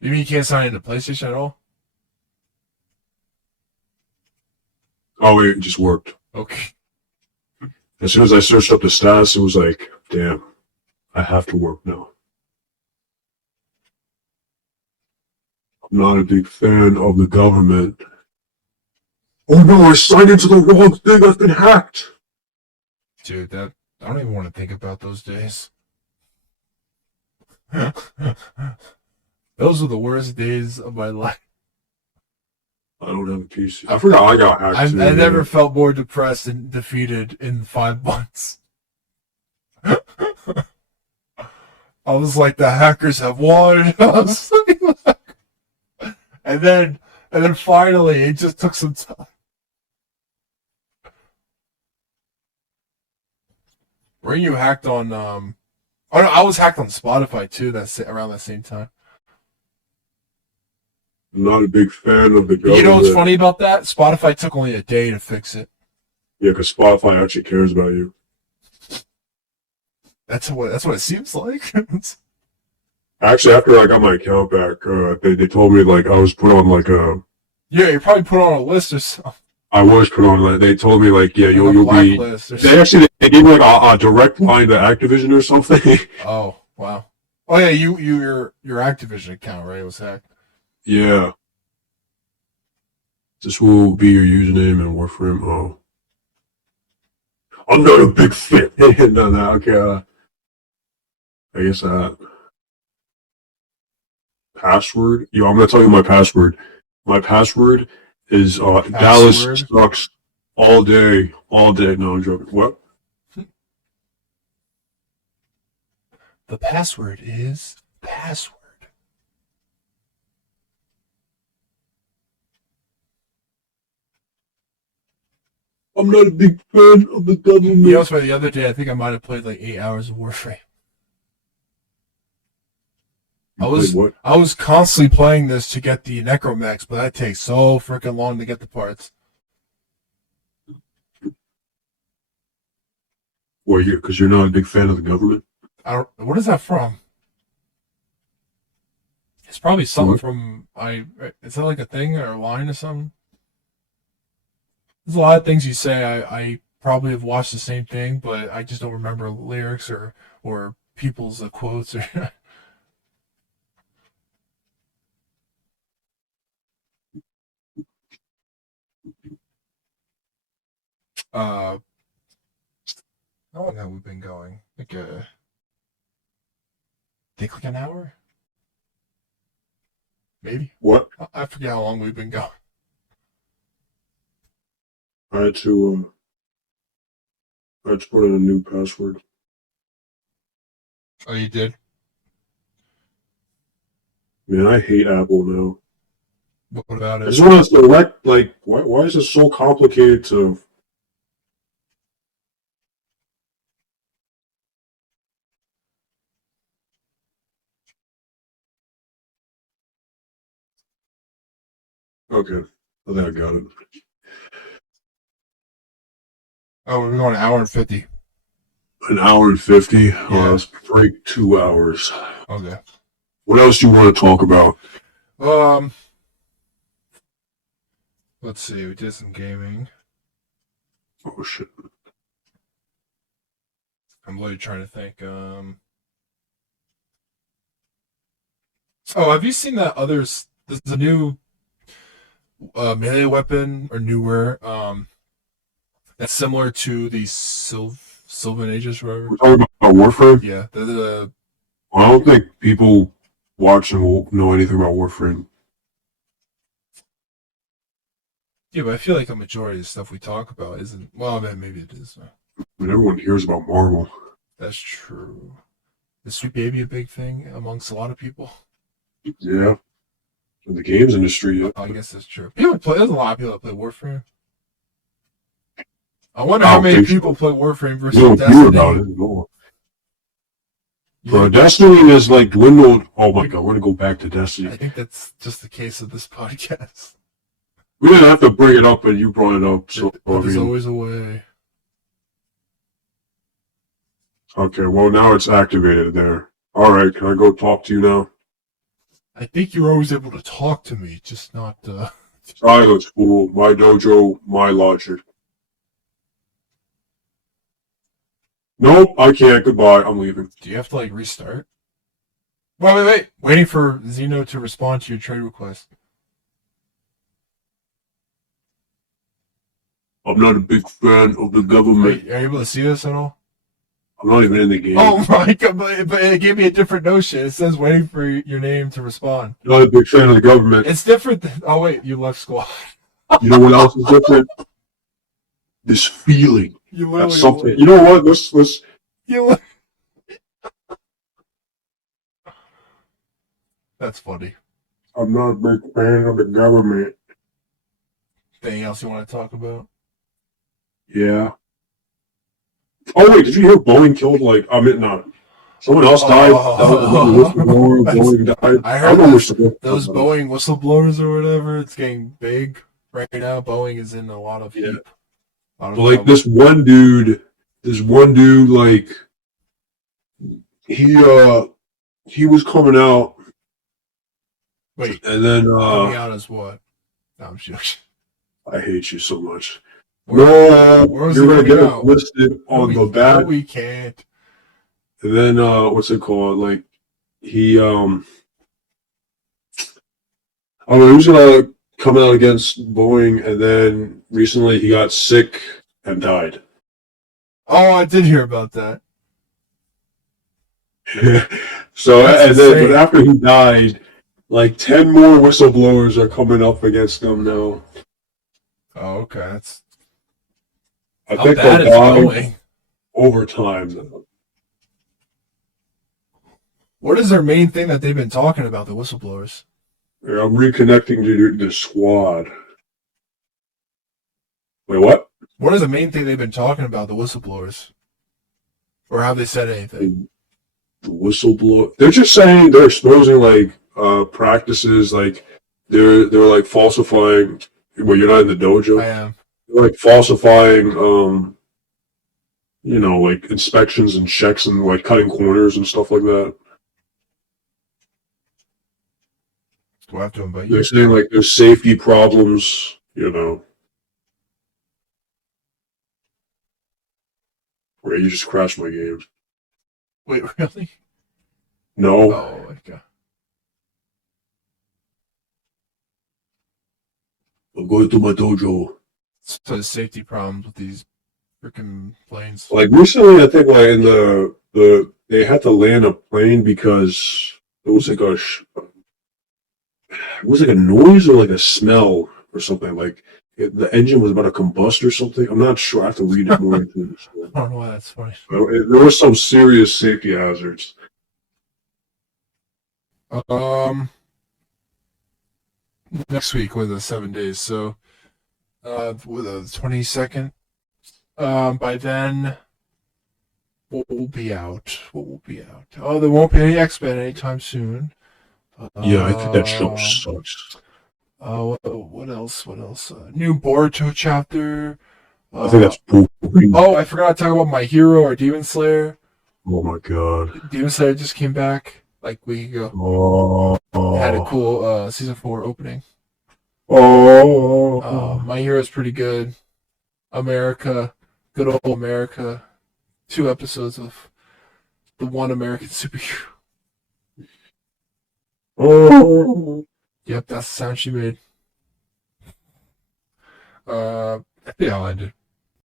You mean you can't sign into PlayStation at all? Oh, wait, it just worked. Okay. As soon as I searched up the status, it was like, damn, I have to work now. I'm not a big fan of the government. Oh no, I signed into the wrong thing. I've been hacked. Dude, I don't even want to think about those days. Those are the worst days of my life. I don't have a PC. I forgot I got hacked. I never felt more depressed and defeated in 5 months. I was like, the hackers have won. and then finally, it just took some time. Were you hacked on? Oh no, I was hacked on Spotify too. That's around that same time. I'm not a big fan of the government. You know what's funny about that? Spotify took only a day to fix it. Yeah, because Spotify actually cares about you. That's what it seems like. Actually, after I got my account back, they told me like I was put on like a. Yeah, you're probably put on a list or something. I was put on like they told me like yeah you'll be. They gave me like a direct line to Activision or something. Oh wow. Oh yeah, your Activision account right was hacked. Yeah. This will be your username and Warframe. Oh. I'm not a big fan. No, okay. I guess that. Password? Yo, I'm gonna tell you my password. My password is Dallas sucks all day. All day. No, I'm joking. What? The password is password. I'm not a big fan of the government. You know, the other day I think I might have played like 8 hours of Warframe. I was constantly playing this to get the Necromechs, but that takes so freaking long to get the parts. Well, because you're not a big fan of the government. What is that from? It's probably something What? from Is that like a thing or a line or something? There's a lot of things you say. I probably have watched the same thing, but I just don't remember lyrics or people's quotes or. uh, how long have we been going? Think like an hour, maybe. What? I forget how long we've been going. I had to put in a new password. Oh, you did? Man, I hate Apple now. What about I it? just want to select, like, why is it so complicated to... Okay, I think I got it. Oh, we're going an hour and 50. An hour and 50? Yeah. Let's break 2 hours. Okay. What else do you want to talk about? Um, let's see. We did some gaming. Oh, shit. I'm literally trying to think. Oh, have you seen that others? There's a new melee weapon or newer that's similar to the Sylvan Ages or whatever. We're talking about Warframe? Yeah, the I don't think people watching will know anything about Warframe. yeah, but I feel like a majority of the stuff we talk about isn't. Well, man, maybe it is. I mean, everyone hears about Marvel. That's true. Is Sweet Baby a big thing amongst a lot of people? Yeah. In the games industry, yeah. I guess that's true. There's a lot of people that play Warframe. I wonder I how don't many think so. people play Warframe versus You don't hear Destiny. about it at all. Yeah, Destiny is like dwindled. Oh my god, we're gonna go back to I Destiny. think that's just the case of this podcast. We didn't have to bring it up, but you brought it up. So I But there's mean, always a way. okay. Well, now it's activated there. All right, can I go talk to you now? I think you're always able to talk to me, just not. Silence, fool. My dojo, my logic. Nope, I can't. Goodbye. I'm leaving. Do you have to like restart? Wait. Waiting for Zeno to respond to your trade request. I'm not a big fan of the government. Wait, are you able to see this at all? I'm not even in the game. Oh my god! But it gave me a different notion. It says waiting for your name to respond. Not a big fan of the government. It's different. Oh wait, you left squad. You know what else is different? This feeling. You That's literally. something. You know what? Let's. You. That's funny. I'm not a big fan of the government. Anything else you want to talk about? Yeah. Oh wait, did you hear Boeing killed not. Someone else died. Boeing died. I don't heard know those Boeing whistleblowers or whatever. It's getting big right now. Boeing is in a lot of heat. But like this one dude, like he was coming out. Wait, and then coming out as what? No, I'm joking. I hate you so much. Where was you're gonna he get coming it out? listed on the back. No, we can't. And then what's it called? Like he I don't know, he was gonna come out against Boeing, and then recently he got sick and died. Oh, I did hear about that. So That's and then insane. but after he died, like 10 more whistleblowers are coming up against him now. Oh, okay. That's I how think bad they'll it's die going. over time. What is their main thing that they've been talking about? The whistleblowers. Yeah, I'm reconnecting to the squad. Wait, what? What is the main thing they've been talking about? The whistleblowers, or have they said anything? The whistleblower. They're just saying they're exposing like practices, like they're like falsifying. Well, you're not in the dojo. I am. They're like falsifying, like inspections and checks and like cutting corners and stuff like that. Do I have to invite They're you? saying like there's safety problems, you know. Where you just crashed my game. Wait, really? No. Oh, okay. I'm going to my dojo. So there's safety problems with these freaking planes. Like recently, I think like in they had to land a plane because it was like it was like a noise or like a smell or something. Like the engine was about to combust or something. I'm not sure. I have to read it more into this. I don't know why that's funny. There were some serious safety hazards. Next week with the 7 days. So, with the 22nd. By then, what will be out? What will be out? Oh, there won't be any X-Men anytime soon. Yeah, I think that show sucks. What else? What else? New Boruto chapter. I think that's boring. Oh, I forgot to talk about My Hero or Demon Slayer. Oh my god. Demon Slayer just came back like a week ago. Oh. It had a cool season 4 opening. Oh. My Hero's pretty good. America, good old America. 2 episodes of the one American superhero. Oh. Yep, that's the sound she made. Yeah, I'll end it.